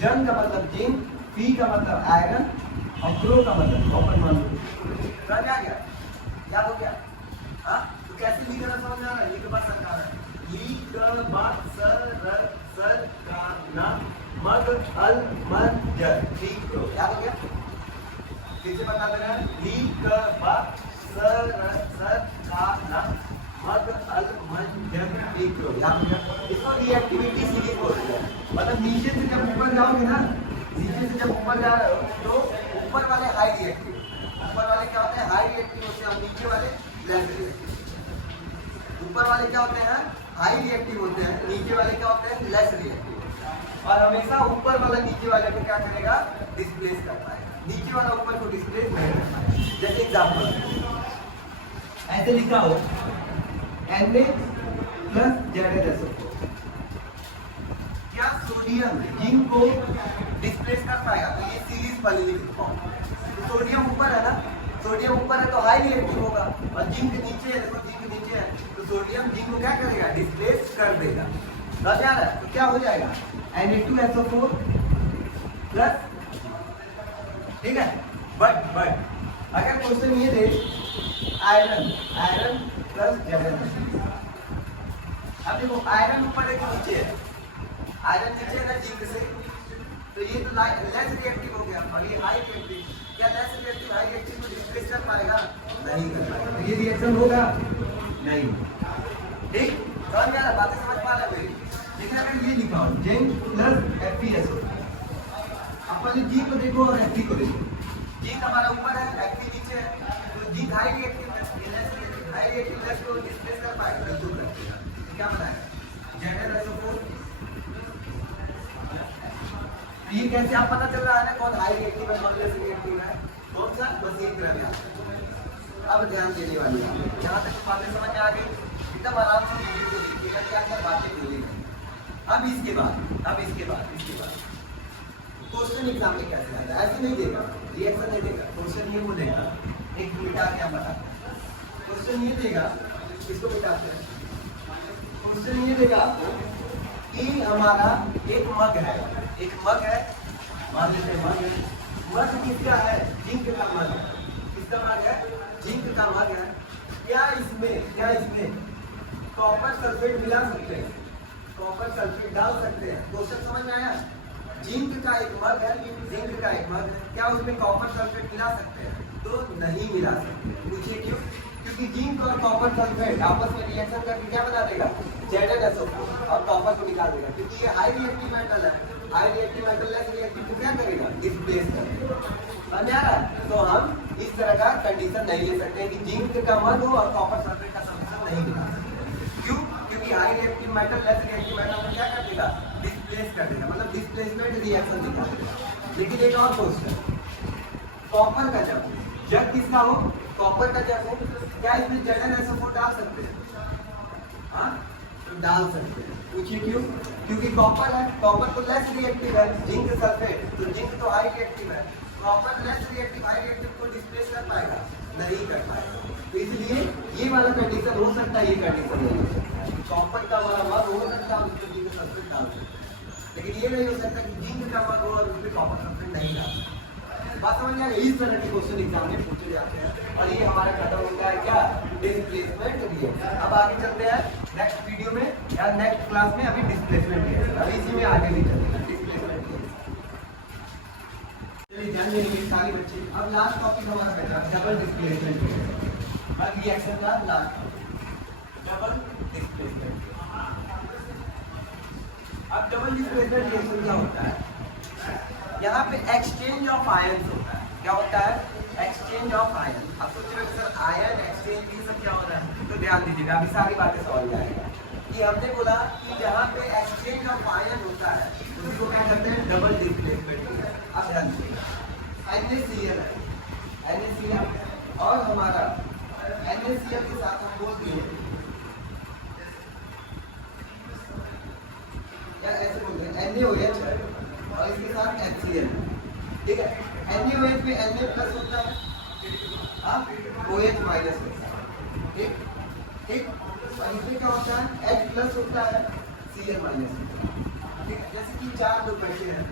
जन का मतलब जिंक। पी का मतलब आयरन और क्रो का मतलब कॉपर। मान लो समझ आ गया? याद हो गया? हाँ, तो कैसे लिखना समझ आ रहा है? ये के बाद सरकार है सर का ना मग अल मन जर। ठीक, तो याद हो गया? फिर से बता देना, ली क बा सर का ना मग अल मन जर। ठीक, तो याद हो गया? इसको रिएक्टिविटी सीरीज बोलते हैं। मतलब नीचे से जब ऊपर जाओगे ना, नीचे से जब ऊपर जा रहे हो तो ऊपर वाले हाई रिएक्टिव, ऊपर वाले क्या होते हैं? हाई रिएक्टिव होते हैं, और नीचे वाले लेस रिएक्टिव। ऊपर वाले क्या होते हैं? हाई रिएक्टिव होते हैं, नीचे वाले क्या होते हैं? Less reactive. और हमेशा ऊपर वाला नीचे वाले को क्या करेगा? डिस्प्लेस कर पाएगा, नीचे वाला ऊपर को डिस्प्लेस नहीं कर पाएगा। जैसे एग्जांपल ऐसे लिखा हो Na प्लस ZnSO4, क्या सोडियम जिंक को डिस्प्लेस कर पाएगा? तो ये सीरीज वाली लिखता हूं। सोडियम ऊपर है ना, सोडियम ऊपर है तो हाई रिएक्टिव होगा, और जिंक नीचे है, देखो जिंक नीचे है, तो सोडियम जिंक को क्या करेगा? डिस्प्लेस कर देगा। समझ आ रहा है? तो क्या हो जाएगा? Na2SO4 plus. ठीक है, बट अगर क्वेश्चन ये दे आयरन प्लस ZnSO4, अब देखो आयरन ऊपर है कि नीचे है? आयरन नीचे है ना जिंक से, तो ये तो लेस रिएक्टिव हो गया, और ये हाई रिएक्टिव। क्या लेस रिएक्टिव हाई रिएक्टिव को डिस्प्लेस कर पाएगा? नहीं कर पाएगा। तो ये रिएक्शन होगा नहीं। ठीक, समझ में आ रहा? बातें समझ पा रहे हो? लेकिन अगर ये लिखा हो जिंक प्लस FeSO, अपन जिंक को देखो और Fe को देखो। जिंक हमारा ऊपर है, Fe नीचे है, तो जिंक हाई रिएक्टिव है, less reactive. High reactive less को डिस्प्लेस कर पाएगा? बिल्कुल कर पाएगा। तो क्या बनाएगा? ZnSO4। ये कैसे आप पता चल रहा है ना कौन हाई रिएक्टिव है कौन लेस रिएक्टिव है? कौन सा? बस ये क्रम। अब ध्यान देने वाली है, जहाँ तक बातें समझ में आ गई एकदम आराम से वीडियो को देखिएगा, क्या क्या बातें बोली। अब इसके बाद क्वेश्चन एग्जाम में कैसे आता है? ऐसे नहीं देगा, रिएक्शन नहीं देगा, क्वेश्चन ये बोलेगा एक मिटा क्या बता। क्वेश्चन ये देगा, इसको मिटाते हैं। क्वेश्चन ये देगा आपको कि हमारा एक मग है, मान लीजिए मग है। मग किसका है? जिंक का मग है। किसका मग है? जिंक का मग है। क्या इसमें कॉपर सल्फेट मिला सकते हैं? कॉपर सल्फेट डाल सकते हैं? क्वेश्चन समझ में आया? जिंक का एक मग है, जिंक का एक मग है, क्या उसमें कॉपर सल्फेट मिला सकते हैं? तो नहीं मिला सकते। पूछिए क्यों? क्योंकि जिंक और कॉपर सल्फेट आपस में रिएक्शन करके क्या बना देगा? ZnSO4, और कॉपर को निकाल देगा। क्योंकि ये हाई रिएक्टिव मेटल है, high reactive metal less reactive को क्या करेगा? डिस्प्लेस कर देगा। समझ आ रहा है? तो हम इस तरह का कंडीशन नहीं ले सकते कि जिंक का मग हो और कॉपर सल्फेट का सॉल्यूशन नहीं मिला सकते। क्यों? क्योंकि high reactive metal less reactive metal को क्या कर देगा? डिस्प्लेस कर देगा, मतलब डिस्प्लेसमेंट रिएक्शन दिखा देगा। लेकिन एक और क्वेश्चन, कॉपर का जग किसका हो? कॉपर का जग हो, क्या इसमें ZnSO4 डाल सकते हैं? हाँ, तो डाल सकते हैं। पूछिए क्यों? क्योंकि कॉपर है, कॉपर तो लेस रिएक्टिव है, जिंक सल्फेट, तो जिंक तो हाई रिएक्टिव है, copper less reactive high reactive को डिस्प्लेस कर पाएगा? नहीं कर पाएगा। तो इसलिए ये वाला कंडीशन हो सकता है, ये कंडीशन नहीं हो सकता। कॉपर का वाला मग हो सकता है, उसमें जिंक सल्फेट डाल सकते, लेकिन ये नहीं हो सकता कि जिंक का मग हो और उसमें कॉपर सल्फेट नहीं डाल सकते। बात समझ में? इस तरह के क्वेश्चन एग्जाम में पूछे जाते हैं, और ये हमारा खत्म होता है क्या? Displacement reaction. अब आगे चलते हैं नेक्स्ट वीडियो में या नेक्स्ट क्लास में। अभी डिस्प्लेसमेंट रिएक्शन, अभी इसी में आगे भी चलेगा डिस्प्लेसमेंट रिएक्शन। चलिए ध्यान देंगे सारे बच्चे। अब लास्ट टॉपिक हमारा बचा डबल डिस्प्लेसमेंट रिएक्शन। अब रिएक्शन का लास्ट डबल डिस्प्लेसमेंट। अब डबल डिस्प्लेसमेंट रिएक्शन क्या होता है? यहाँ पे एक्सचेंज ऑफ आयन होता है। क्या होता है? Exchange of ion. अब सोच रहे हो सर आयन एक्सचेंज ये सब क्या हो रहा है, तो ध्यान दीजिएगा अभी सारी बातें समझ में आएगा कि हमने बोला कि जहाँ पे एक्सचेंज ऑफ आयन होता है उसको क्या कहते हैं? Double displacement. अब ध्यान दीजिएगा NaCl है, NaCl और हमारा NaCl के साथ हम बोल दिए या ऐसे बोलते हैं NaOH है और इसके साथ HCl, ठीक है। NaOH पे Na प्लस होता है, OH माइनस होता है, ठीक ठीक। और इसमें क्या होता है? H प्लस होता है, Cl माइनस होता है, ठीक। जैसे कि चार दो बैठे हैं,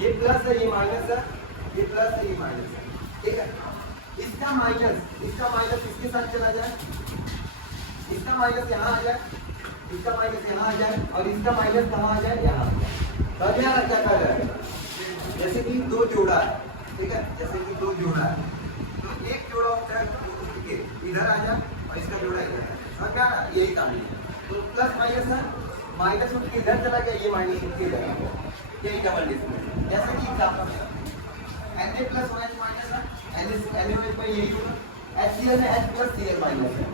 ये प्लस है, ये माइनस है, ये प्लस है, ये माइनस है, ठीक है। इसका माइनस इसके साथ चला जाए, इसका माइनस यहाँ आ जाए, इसका माइनस यहाँ आ जाए और इसका माइनस कहाँ आ जाए? यहाँ आ जाए। तो क्या कर रहा है? जैसे कि दो जोड़ा है, ठीक है, जैसे कि दो जोड़ा है, तो एक जोड़ा होता है इधर आ जाए और इसका जोड़ा इधर है, समझ क्या? यही कहानी है। तो प्लस माइनस है, माइनस उठ के इधर चला गया, ये माइनस उठ के इधर आ गया, यही डबल डिस्प्लेसमेंट। जैसे कि example Na plus OH minus है, NaOH में यही होगा, HCl में H प्लस Cl माइनस है,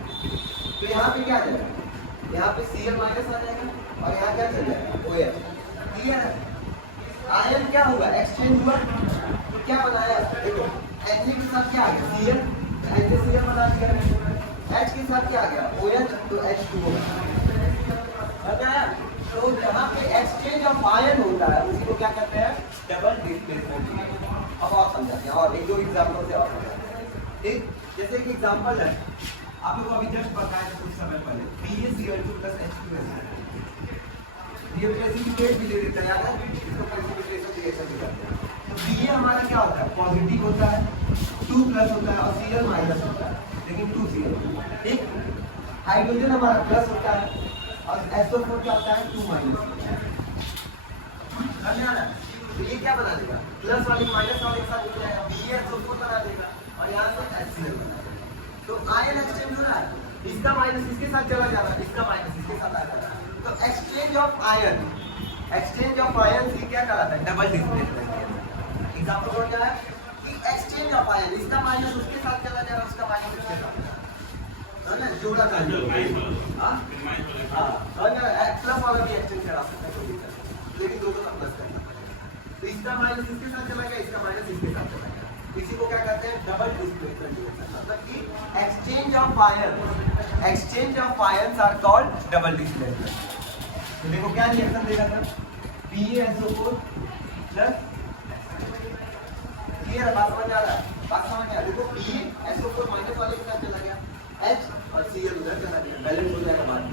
तो यहाँ पे क्या आ जाएगा? यहाँ पे Cl माइनस आ जाएगा और यहाँ क्या चल जाएगा? OH। क्लियर है? आयन क्या हुआ? एक्सचेंज हुआ, तो क्या बनाया? देखो Na के साथ क्या आ गया? Cl, NaCl बना दिया, H के साथ क्या आ गया? OH, तो H2O बनाया। तो जहाँ पे एक्सचेंज ऑफ आयन होता है उसी को क्या कहते हैं? Double displacement. अब और समझाते हैं और एक दो एग्जांपल से और समझाते हैं, ठीक। जैसे कि एग्जांपल है, आप लोग अभी जस्ट बताया कुछ समय पहले BaCl2 प्लस H2SO, ये प्रेसिपिटेट भी ले देता है, याद है? इसको प्रेसिपिटेशन रिएक्शन भी करते हैं। तो Ba हमारा क्या होता है? पॉजिटिव होता है, 2 प्लस होता है और Cl माइनस होता है, लेकिन 2Cl, ठीक। हाइड्रोजन हमारा प्लस होता है और SO4 क्या होता है? 2 माइनस होता है। तो ये क्या बना देगा? प्लस वाली माइनस वाले के साथ जुड़ जाएगा, BaSO4 बना देगा और यहाँ से HCl बना देगा। तो आयन एक्सचेंज हो रहा है, इसका माइनस इसके साथ चला जा रहा है, इसका माइनस इसके साथ आ जा रहा है। तो एक्सचेंज ऑफ आयन ये क्या कहलाता है? Double displacement. एग्जांपल हो गया है कि एक्सचेंज ऑफ आयन, इसका माइनस उसके साथ चला जा रहा है, उसका माइनस उसके साथ, है ना? जोड़ा का प्लस वाला भी एक्सचेंज करा सकता है, कोई दिक्कत नहीं, लेकिन दोनों का प्लस करना पड़ेगा। तो इसका माइनस इसके साथ चला गया, इसका माइनस इसके साथ चला गया, इसी को क्या कहते हैं? Double displacement. मतलब कि exchange of ions are called double displacement. तो देखो क्या रिएक्शन देगा सर? BaSO4 plus, clear? बात समझ आ रहा है? बात समझ आ रहा है? देखो BaSO4 माइनस वाले के साथ चला गया, H और Cl उधर चला गया, बैलेंस हो जाएगा बाद में,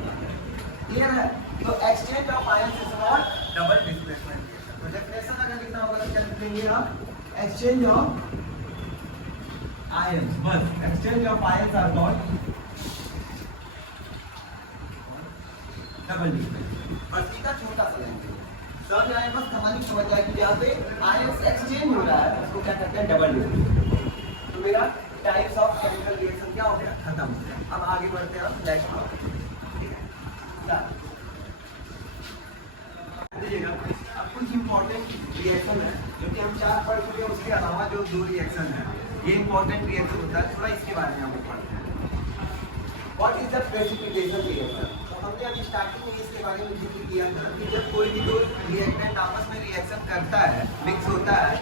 क्लियर है? तो exchange of ions is called double displacement. तो डेफिनेशन अगर लिखना होगा तो क्या लिखेंगे आप? एक्सचेंज ऑफ आयंस, बस exchange of ions are called double displacement. बस इसका छोटा सा लाइन समझ आए, बस कहानी समझ जाए कि यहाँ पे आयंस एक्सचेंज हो रहा है, उसको क्या कहते हैं? Double displacement. तो मेरा टाइप्स ऑफ केमिकल रिएक्शन क्या हो गया? खत्म हो गया। अब आगे बढ़ते हैं हम नेक्स्ट में, ठीक है? देखिएगा अब कुछ इंपॉर्टेंट रिएक्शन है जो कि हम 4 पढ़ चुके हैं, उसके अलावा जो 2 रिएक्शन है ये इंपॉर्टेंट रिएक्शन होता है, थोड़ा इसके बारे में हम पढ़ते हैं। What is the precipitation reaction? तो हमने अभी स्टार्टिंग में इसके बारे में जिक्र किया था कि जब कोई भी दो रिएक्टेंट आपस में रिएक्शन करता है, मिक्स होता है,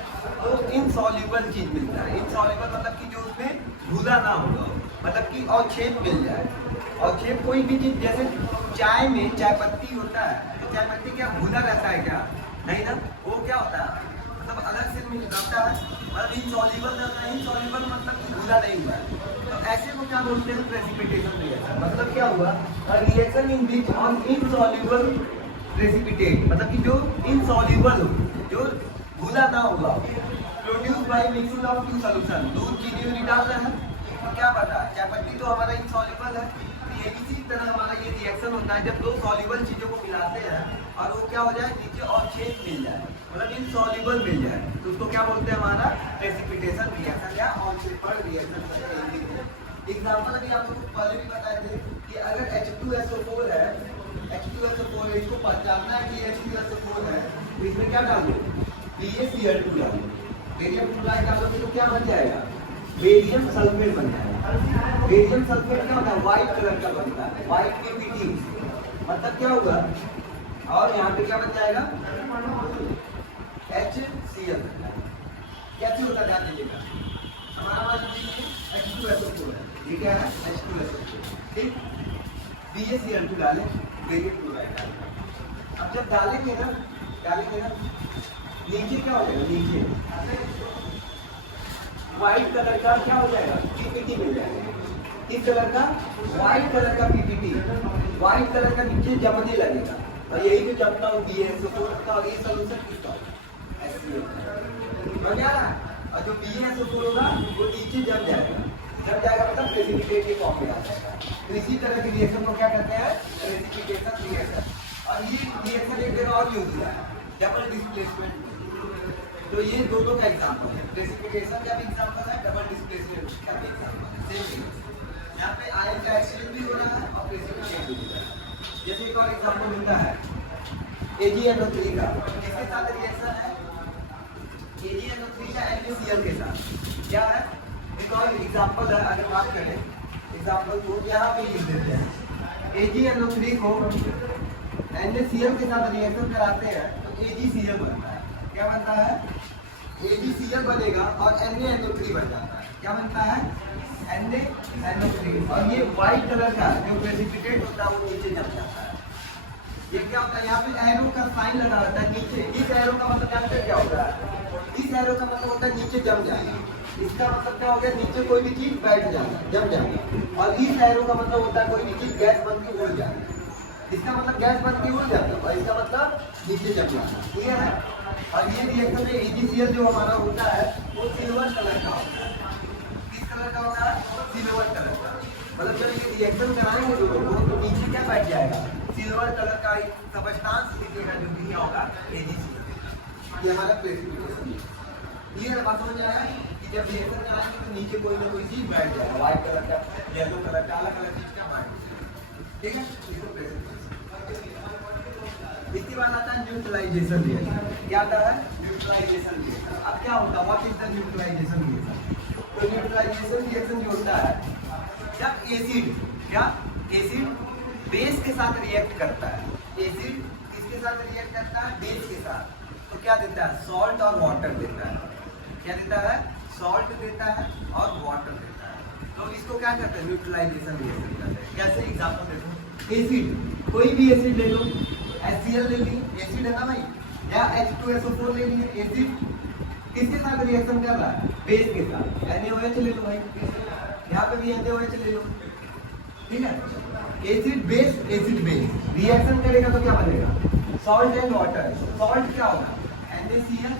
तो इनसॉल्युबल चीज मिलता है। इनसॉल्युबल मतलब कि जो उसमें घुला ना हो, मतलब कि अवक्षेप मिल जाए। अवक्षेप कोई भी चीज, जैसे चाय में चाय पत्ती होता है, तो चाय पत्ती क्या घुला रहता है क्या? नहीं ना, वो क्या होता है मतलब अलग से मिल जाता है, मतलब इनसॉल्युबल रहता है। इनसॉल्युबल मतलब कि घुला नहीं हुआ है, तो ऐसे को क्या बोलते हैं? Precipitation reaction. मतलब क्या हुआ? Reaction in which on insoluble precipitate, मतलब कि जो इनसॉल्युबल हो, जो घुला ना हुआ, produce by mixing of 2 solution. दूध चीनी उनी डाल रहे हैं, तो क्या बता? चाय पत्ती तो हमारा इनसॉल्युबल है। ये इसी तरह हमारा ये रिएक्शन होता है जब 2 सॉल्युबल चीजों को मिलाते हैं और वो क्या हो जाए? नीचे अवक्षेप मिल जाए, मतलब इनसॉल्युबल मिल जाए, तो उसको क्या बोलते हैं? हमारा प्रेसिपिटेशन रिएक्शन या अवक्षेपण रिएक्शन। एग्जांपल अभी आप लोगों को पहले भी बताए थे कि अगर H2SO4 है, इसको पहचानना है कि H2SO4 है, तो इसमें क्या डाल दो, BaCl2 डाल दो। बेरियम क्लोराइड डालोगे तो क्या बन जाएगा, बेरियम सल्फेट बन जाएगा। बेरियम सल्फेट क्या होता है, व्हाइट कलर का बनता है, व्हाइट PBT, मतलब क्या होगा, और यहाँ पे क्या बन जाएगा, HCl। कैसे होता है ध्यान दीजिएगा, हमारा मान लीजिए H2SO4 है, ये क्या है H2SO4, ठीक। BaCl2 डालें, बेरियम क्लोराइड डालें। अब जब डालेंगे ना नीचे क्या हो जाएगा, नीचे व्हाइट कलर का क्या हो जाएगा, PPT मिल जाएगा। इस कलर का व्हाइट कलर का PPT, व्हाइट कलर का नीचे जमने लगेगा, और यही जो जमता हो BaSO4 का, और ये सोल्यूशन किसका HCl का, और जो BaSO4 होगा वो नीचे जम जाएगा मतलब प्रेसिपिटेट के फॉर्म में आ जाएगा। तो इसी तरह की रिएक्शन को क्या कहते हैं, प्रेसिपिटेशन रिएक्शन। और ये रिएक्शन एक जगह और यूज हुआ है, डबल डिस्प्लेसमेंट। तो ये दोनों का एग्जांपल है, प्रेसिपिटेशन का भी एग्जांपल है, डबल डिस्प्लेसमेंट का भी एग्जांपल है, सेम है। यहाँ पे आयन का एक्सचेंज भी हो रहा है और प्रेसिपिटेशन भी हो रहा है। जैसे एक और एग्जांपल मिलता है AgNO3 का, किसके साथ रिएक्शन है, AgNO3 का NaCl के साथ। क्या है, एक और एग्जांपल है, अगर बात करें एग्जांपल को यहाँ पे लिख देते हैं, AgNO3 को NaCl के साथ रिएक्शन कराते हैं तो AgCl बनता है। क्या बनता है, AgCl बनेगा और NaNO3 बन जाता है। क्या बनता है, NaNO3, और ये व्हाइट कलर का जो प्रेसिपिटेट होता है वो नीचे जम जाता है। ये क्या होता है, यहाँ पे एरो का साइन लगा होता है नीचे, इस एरो का मतलब जानते हैं क्या होता है, इस एरो का मतलब होता है नीचे जम जाएगा। इसका मतलब क्या हो गया, नीचे कोई भी चीज बैठ जाएगा, जम जाएगा। और इस एरो का मतलब होता है कोई भी चीज गैस बन के उड़ जाएगा। इसका मतलब गैस बन के उड़ जाता है, और इसका मतलब नीचे जम जाता है, क्लियर है। और ये रिएक्शन में AgCl जो हमारा होता है वो सिल्वर कलर का होता है। किस कलर का होता है, सिल्वर कलर का। मतलब जब ये रिएक्शन कराएंगे दोनों को तो नीचे क्या बैठ जाएगा, सिल्वर कलर का एक सबस्टांस दिखेगा जो दिया होगा AgCl। ये हमारा प्रेसिपिटेशन। क्लियर है, बात समझ आ रहा है कि जब रिएक्शन कराएंगे तो नीचे कोई ना कोई चीज बैठ जाएगा, व्हाइट कलर का, येलो कलर का, अलग अलग चीज का बैठ जाएगा, ठीक है। इसको प्रेसिपिटेशन। इसके बाद आता है न्यूट्रलाइजेशन रिएक्शन। क्या आता है, न्यूट्रलाइजेशन रिएक्शन। अब क्या होता है, what is the neutralisation reaction. तो न्यूट्रलाइजेशन रिएक्शन जो होता है, जब एसिड बेस के साथ रिएक्ट करता है, एसिड किसके साथ रिएक्ट करता है, बेस के साथ, तो क्या देता है, सॉल्ट और वाटर देता है। क्या देता है, सॉल्ट देता है और वाटर देता है। तो इसको क्या कहते हैं, न्यूट्रलाइजेशन रिएक्शन कहते हैं। कैसे, एग्जांपल देखो, एसिड, कोई भी एसिड ले लो, HCl ले ली, एसिड है ना भाई, या H2SO4 ले लिए, एसिड किसके साथ रिएक्शन कर रहा है, बेस के साथ। NaOH ले लो भाई, यहाँ पे भी NaOH ले लो, ठीक है। एसिड बेस रिएक्शन करेगा तो क्या बनेगा, सॉल्ट एंड वाटर। सॉल्ट क्या होगा, NaCl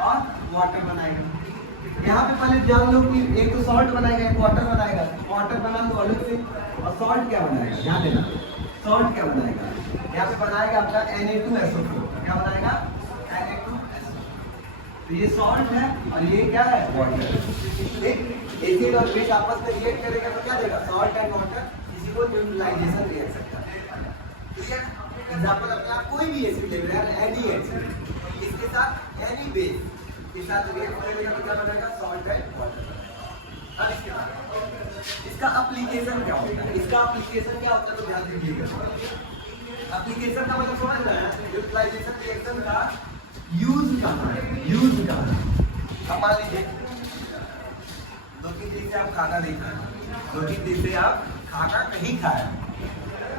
और वाटर बनाएगा। यहाँ पे पहले जान लो कि एक तो सॉल्ट बनाएगा, एक वाटर बनाएगा। वाटर बना दो अलग से, और सॉल्ट क्या बनाएगा, ध्यान देना, सॉल्ट क्या बनाएगा, यहाँ पे बनाएगा आपका Na2SO4। क्या बनाएगा, Na2SO4। तो ये सॉल्ट है और ये क्या है, वाटर। ठीक, एसिड और बेस आपस में रिएक्ट करेगा तो क्या देगा, सॉल्ट एंड वाटर। इसी को न्यूट्रलाइजेशन रिएक्शन कहते हैं। क्लियर, एग्जांपल अपने आप कोई भी एसिड ले लो यार, एनी एसिड, इसके साथ एनी बेस के साथ रिएक्ट करेगा तो क्या बनेगा, सॉल्ट एंड वाटर। अब इसके बाद इसका एप्लीकेशन क्या होता है, इसका एप्लीकेशन क्या होता है तो ध्यान दीजिएगा। एप्लीकेशन का मतलब समझ रहे हैं, यूटिलाइजेशन रिएक्शन का यूज कहाँ है। अब मान लीजिए 2-3 दिन से आप खाना नहीं खाए, 2-3 दिन से आप खाना नहीं खाए,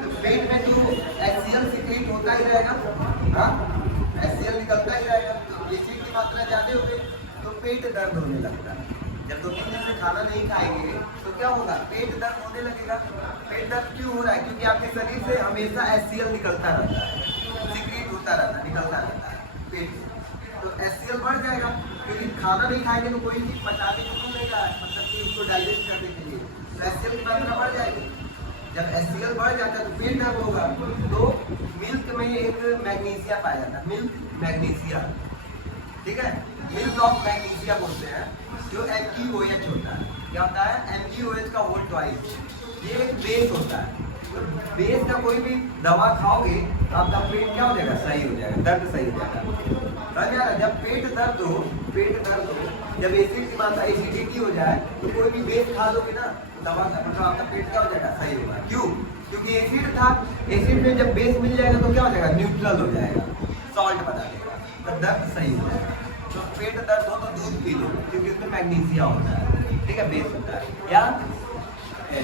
तो पेट में जो HCl सीक्रेट होता ही रहेगा, हाँ HCl निकलता ही रहेगा। तो एसिड की मात्रा ज्यादा हो गई तो पेट दर्द होने लगता है। जब 2-3 दिन से खाना नहीं खाएंगे तो क्या होगा, पेट दर्द होने लगेगा। पेट दर्द क्यों हो रहा है, क्योंकि आपके शरीर से हमेशा HCl निकलता रहता है, सीक्रेट होता रहता है, निकलता रहता है पेट से। तो HCl बढ़ जाएगा, क्योंकि खाना नहीं खाएंगे तो कोई चीज पचाने को नहीं रहेगा, मतलब कि उसको डाइजेस्ट करने के लिए HCl की मात्रा बढ़ जाएगी। जब HCl बढ़ जाता है तो पेट दर्द होगा। तो मिल्क में एक मैग्नीशिया पाया जाता है, मिल्क मैग्नीशिया, ठीक है, मिल्क ऑफ मैग्नीशिया बोलते हैं, जो MgOH होता है। क्या होता है, MgOH का होल ट्वाइस। ये एक बेस होता है, तो बेस का कोई भी दवा खाओगे तो आपका पेट क्या हो जाएगा, सही हो जाएगा, दर्द सही हो जाएगा। समझ आ रहा है? जब पेट दर्द हो, जब एसिड की मात्रा एसिडिटी हो जाए तो कोई भी बेस खा लोगे ना दवा का, मतलब आपका पेट क्या हो जाएगा, सही होगा। क्यों? क्योंकि एसिड था, एसिड में जब बेस मिल जाएगा तो क्या हो जाएगा, न्यूट्रल हो जाएगा, सॉल्ट बना देगा, तो दर्द सही हो जाएगा। तो पेट दर्द हो तो दूध पी लो, क्योंकि उसमें मैग्नीशियम होता है, ठीक है, बेस होता है। या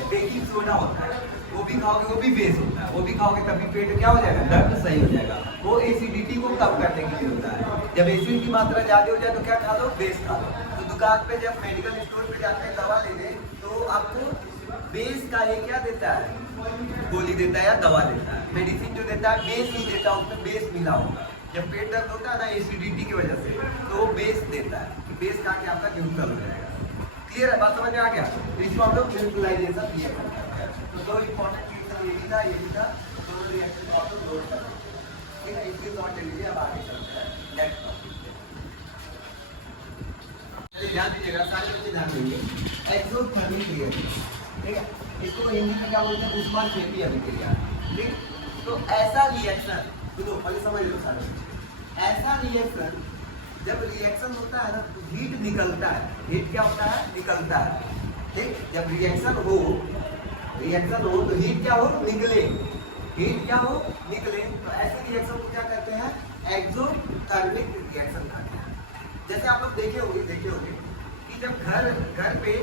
बेकिंग सोडा होता है, वो भी खाओगे, वो भी बेस होता है, वो भी खाओगे तभी पेट क्या हो जाएगा, दर्द सही हो जाएगा। वो एसिडिटी को कम करने के लिए होता है। जब एसिड की मात्रा ज्यादा हो जाए तो क्या खा लो, बेस खा लो। तो दुकान पे जब मेडिकल स्टोर पे जाते हैं दवा लेने, तो आपको बेस का ये क्या देता है, गोली देता है या दवा देता है। मेडिसिन जो देता है बेस ही देता है, उसमें बेस मिला होगा। जब पेट दर्द होता है ना एसिडिटी की वजह से, तो वो बेस देता है, कि बेस खा के आपका न्यूट्रल हो जाएगा। क्लियर है, बात समझ में आ गया? तो इसको हम लोग न्यूट्रलाइजेशन किया करते हैं। तो दो इंपॉर्टेंट रिएक्शन ये भी था, ये भी था, दोनों रिएक्शन को आप लोग नोट कर लीजिए, ठीक है। इसके नोट ले लीजिए, अब आगे चलते हैं नेक्स्ट टॉपिक। चलिए ध्यान दीजिएगा, सारे बच्चे ध्यान दीजिए। एक्सोथर्मिक रिएक्शन, ठीक है, इसको हिंदी में क्या बोलते हैं, ऊष्माक्षेपी अभिक्रिया, ठीक। तो ऐसा रिएक्शन, सुनो पहले समझ लो सारे, ऐसा रिएक्शन जब रिएक्शन होता है ना तो हीट निकलता है। हीट क्या होता है, निकलता है, ठीक। जब रिएक्शन हो तो हीट क्या हो, निकले, हीट क्या हो, निकले। तो ऐसे रिएक्शन को क्या कहते हैं, एक्सोथर्मिक रिएक्शन कहते हैं। जैसे आप लोग देखे होंगे कि जब घर पे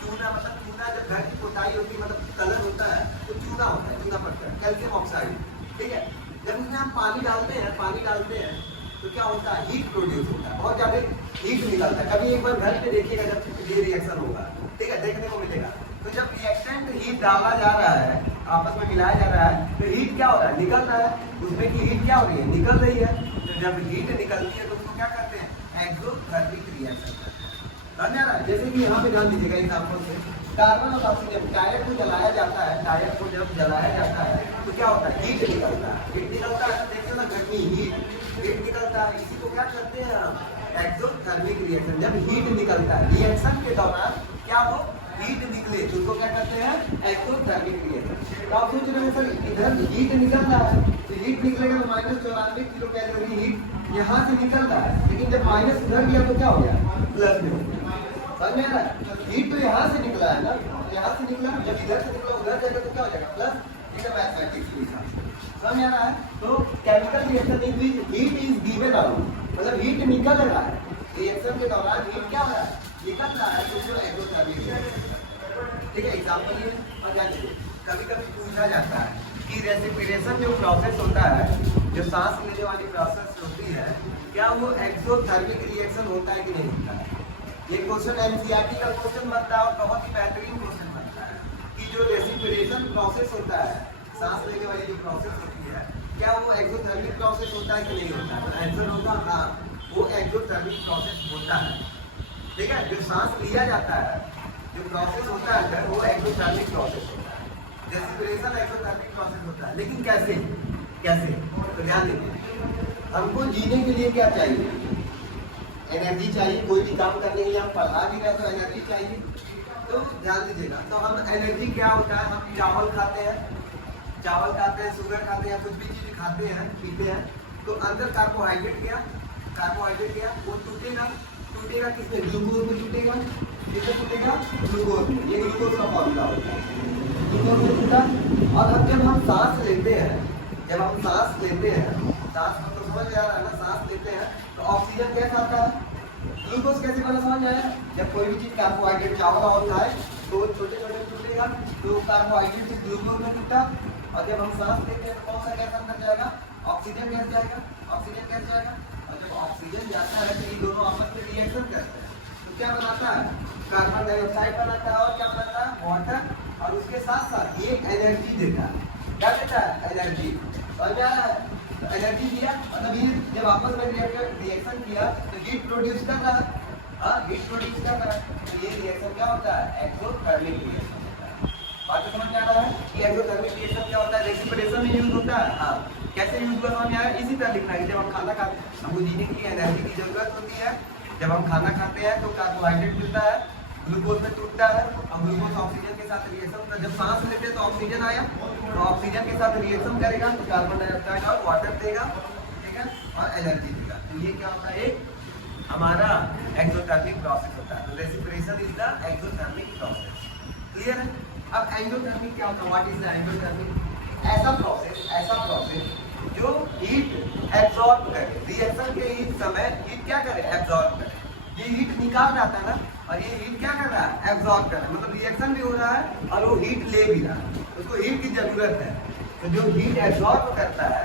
चूना, मतलब चूना जब घर की पोताई होती है, मतलब कलर होता है तो चूना होता है, चूना पड़ता है, कैल्शियम ऑक्साइड, ठीक है। जब उसमें हम पानी डालते हैं तो क्या होता है, हीट प्रोड्यूस होता है, बहुत ज़्यादा हीट निकलता है। कभी एक बार घर पे देखिएगा जब ये रिएक्शन होगा, ठीक है, देखने को मिलेगा। तो जब रिएक्टेंट हीट डाला जा रहा है, आपस में मिलाया जा रहा है, तो हीट क्या हो रहा है, निकल रहा है, उसमें की हीट क्या हो रही है, निकल रही है। तो जब हीट निकलती है तो उसको क्या करते हैं, एक्सोथर्मिक रिएक्शन करते हैं। समझ आ रहा है? जैसे कि यहाँ पे ध्यान दीजिएगा एग्जाम्पल से, कार्बन और ऑक्सीजन, टायर को जलाया जाता है, टायर को जब जलाया जाता है तो क्या होता है, हीट निकलता है, हीट निकलता है, देखिए ना गर्मी, हीट निकलता है। इसी को क्या करते हैं हम, एक्सोथर्मिक रिएक्शन। जब हीट निकलता है, रिएक्शन के दौरान क्या हो, हीट निकले तो उसको क्या करते हैं, एक्सोथर्मिक रिएक्शन। तो आप सोच रहे हैं सर इधर हीट निकल रहा है, तो हीट निकलेगा तो -94 किलो कैलोरी हीट यहाँ से निकल रहा है, लेकिन जब माइनस उधर गया तो क्या हो गया, प्लस में हो गया। समझ में आ रहा है? हीट तो यहाँ से निकला है ना, यहाँ से निकला, जब इधर से निकला उधर जाएगा तो क्या हो जाएगा, प्लस। ठीक है, मैथमेटिक्स के हिसाब से समझ में आ रहा है? तो chemical reaction in which heat is given out, मतलब हीट निकल रहा है, रिएक्शन के दौरान हीट क्या हो रहा है, निकल रहा है, तो जो एक्सोथर्मिक रिएक्शन। ठीक है, एग्जांपल ये और ध्यान दीजिए, कभी-कभी पूछा जाता है कि रेसिपिरेशन जो प्रोसेस होता है, जो सांस लेने वाली प्रोसेस होती है, क्या वो एक्सोथर्मिक रिएक्शन होता है कि नहीं होता है। ये क्वेश्चन एनसीईआरटी का क्वेश्चन बनता है और बहुत ही बेहतरीन क्वेश्चन बनता है कि जो रेसिपिरेशन प्रोसेस होता है, सांस लेने वाली जो प्रोसेस होती है, क्या वो एक्सोथर्मिक प्रोसेस होता है कि नहीं होता है। तो आंसर होगा हाँ, वो एक्सोथर्मिक प्रोसेस होता है। ठीक है, जो सांस लिया जाता है, जो प्रोसेस होता है अंदर, वो एक्सोथर्मिक प्रोसेस होता है। रेसिपिरेशन एक्सोथर्मिक प्रोसेस होता है, लेकिन कैसे तो ध्यान दीजिए, हमको जीने के लिए क्या चाहिए, एनर्जी चाहिए। कोई भी काम करने के लिए हम पढ़ा भी रहे तो एनर्जी चाहिए। तो ध्यान दीजिएगा, तो हम एनर्जी क्या होता है, हम चावल खाते हैं, शुगर खाते हैं, कुछ भी चीज़ खाते हैं, पीते हैं, तो अंदर कार्बोहाइड्रेट गया, वो टूटेगा किसमें, ग्लूकोज में टूटेगा। किसमें टूटेगा, ग्लूकोज में। ये ग्लूकोज का फॉर्मूला होता है, ग्लूकोज में टूटा। और अब जब हम सांस लेते हैं, सांस को तो समझ आ रहा है ना, सांस लेते हैं तो ऑक्सीजन कैसे आता है, ग्लूकोज कैसे बना, समझ आया। जब कोई भी चीज़ कार्बोहाइड्रेट चावल और खाए तो छोटे टूटेगा, तो कार्बोहाइड्रेट से ग्लूकोज में टूटा। और जब हम सांस लेते हैं तो कौन सा गैस अंदर जाएगा, ऑक्सीजन गैस जाएगा। और जब ऑक्सीजन जाता है तो ये दोनों आपस में रिएक्शन करते हैं, तो क्या बनाता है, कार्बन डाइऑक्साइड बनाता है, और क्या बनाता है, वाटर। और उसके साथ साथ ये एनर्जी देता है, क्या देता है, एनर्जी। समझ में आ रहा है? तो एनर्जी दिया, मतलब ये जब आपस में रिएक्शन किया तो हीट प्रोड्यूस कर रहा है, तो ये रिएक्शन क्या होता है, एक्सोथर्मिक रिएक्शन होता है। बात तो समझ में आ रहा है कि एक्सोथर्मिक रिएक्शन क्या होता है, रेसिपिरेशन में यूज होता है। हाँ, कैसे यूज हुआ समझ में आया, इसी तरह लिखना है। जब हम खाना खाते हैं, हमको जीने के लिए एनर्जी की जरूरत होती है। जब हम खाना खाते हैं तो कार्बोहाइड्रेट मिलता है, ग्लूकोज में टूटता है और ग्लूकोज ऑक्सीजन के साथ रिएक्शन होता है। जब सांस लेते हैं तो ऑक्सीजन आया, तो ऑक्सीजन के साथ रिएक्शन करेगा तो कार्बन डाइऑक्साइड और वाटर देगा, ठीक है, और एनर्जी देगा। तो ये क्या होता है, एक हमारा एक्सोथर्मिक प्रोसेस होता है। तो respiration is the exothermic process. Clear है? अब एंडोथर्मिक क्या होता है? What is the endothermic? ऐसा प्रोसेस जो हीट एब्जॉर्ब करे, रिएक्शन के ही समय हीट क्या करे, एब्जॉर्ब करे। ये हीट निकाल जाता है ना, और ये हीट क्या कर रहा है, एब्जॉर्ब कर रहा है, मतलब रिएक्शन भी हो रहा है और वो हीट ले भी रहा है, उसको हीट की जरूरत है। तो जो हीट एब्जॉर्ब करता है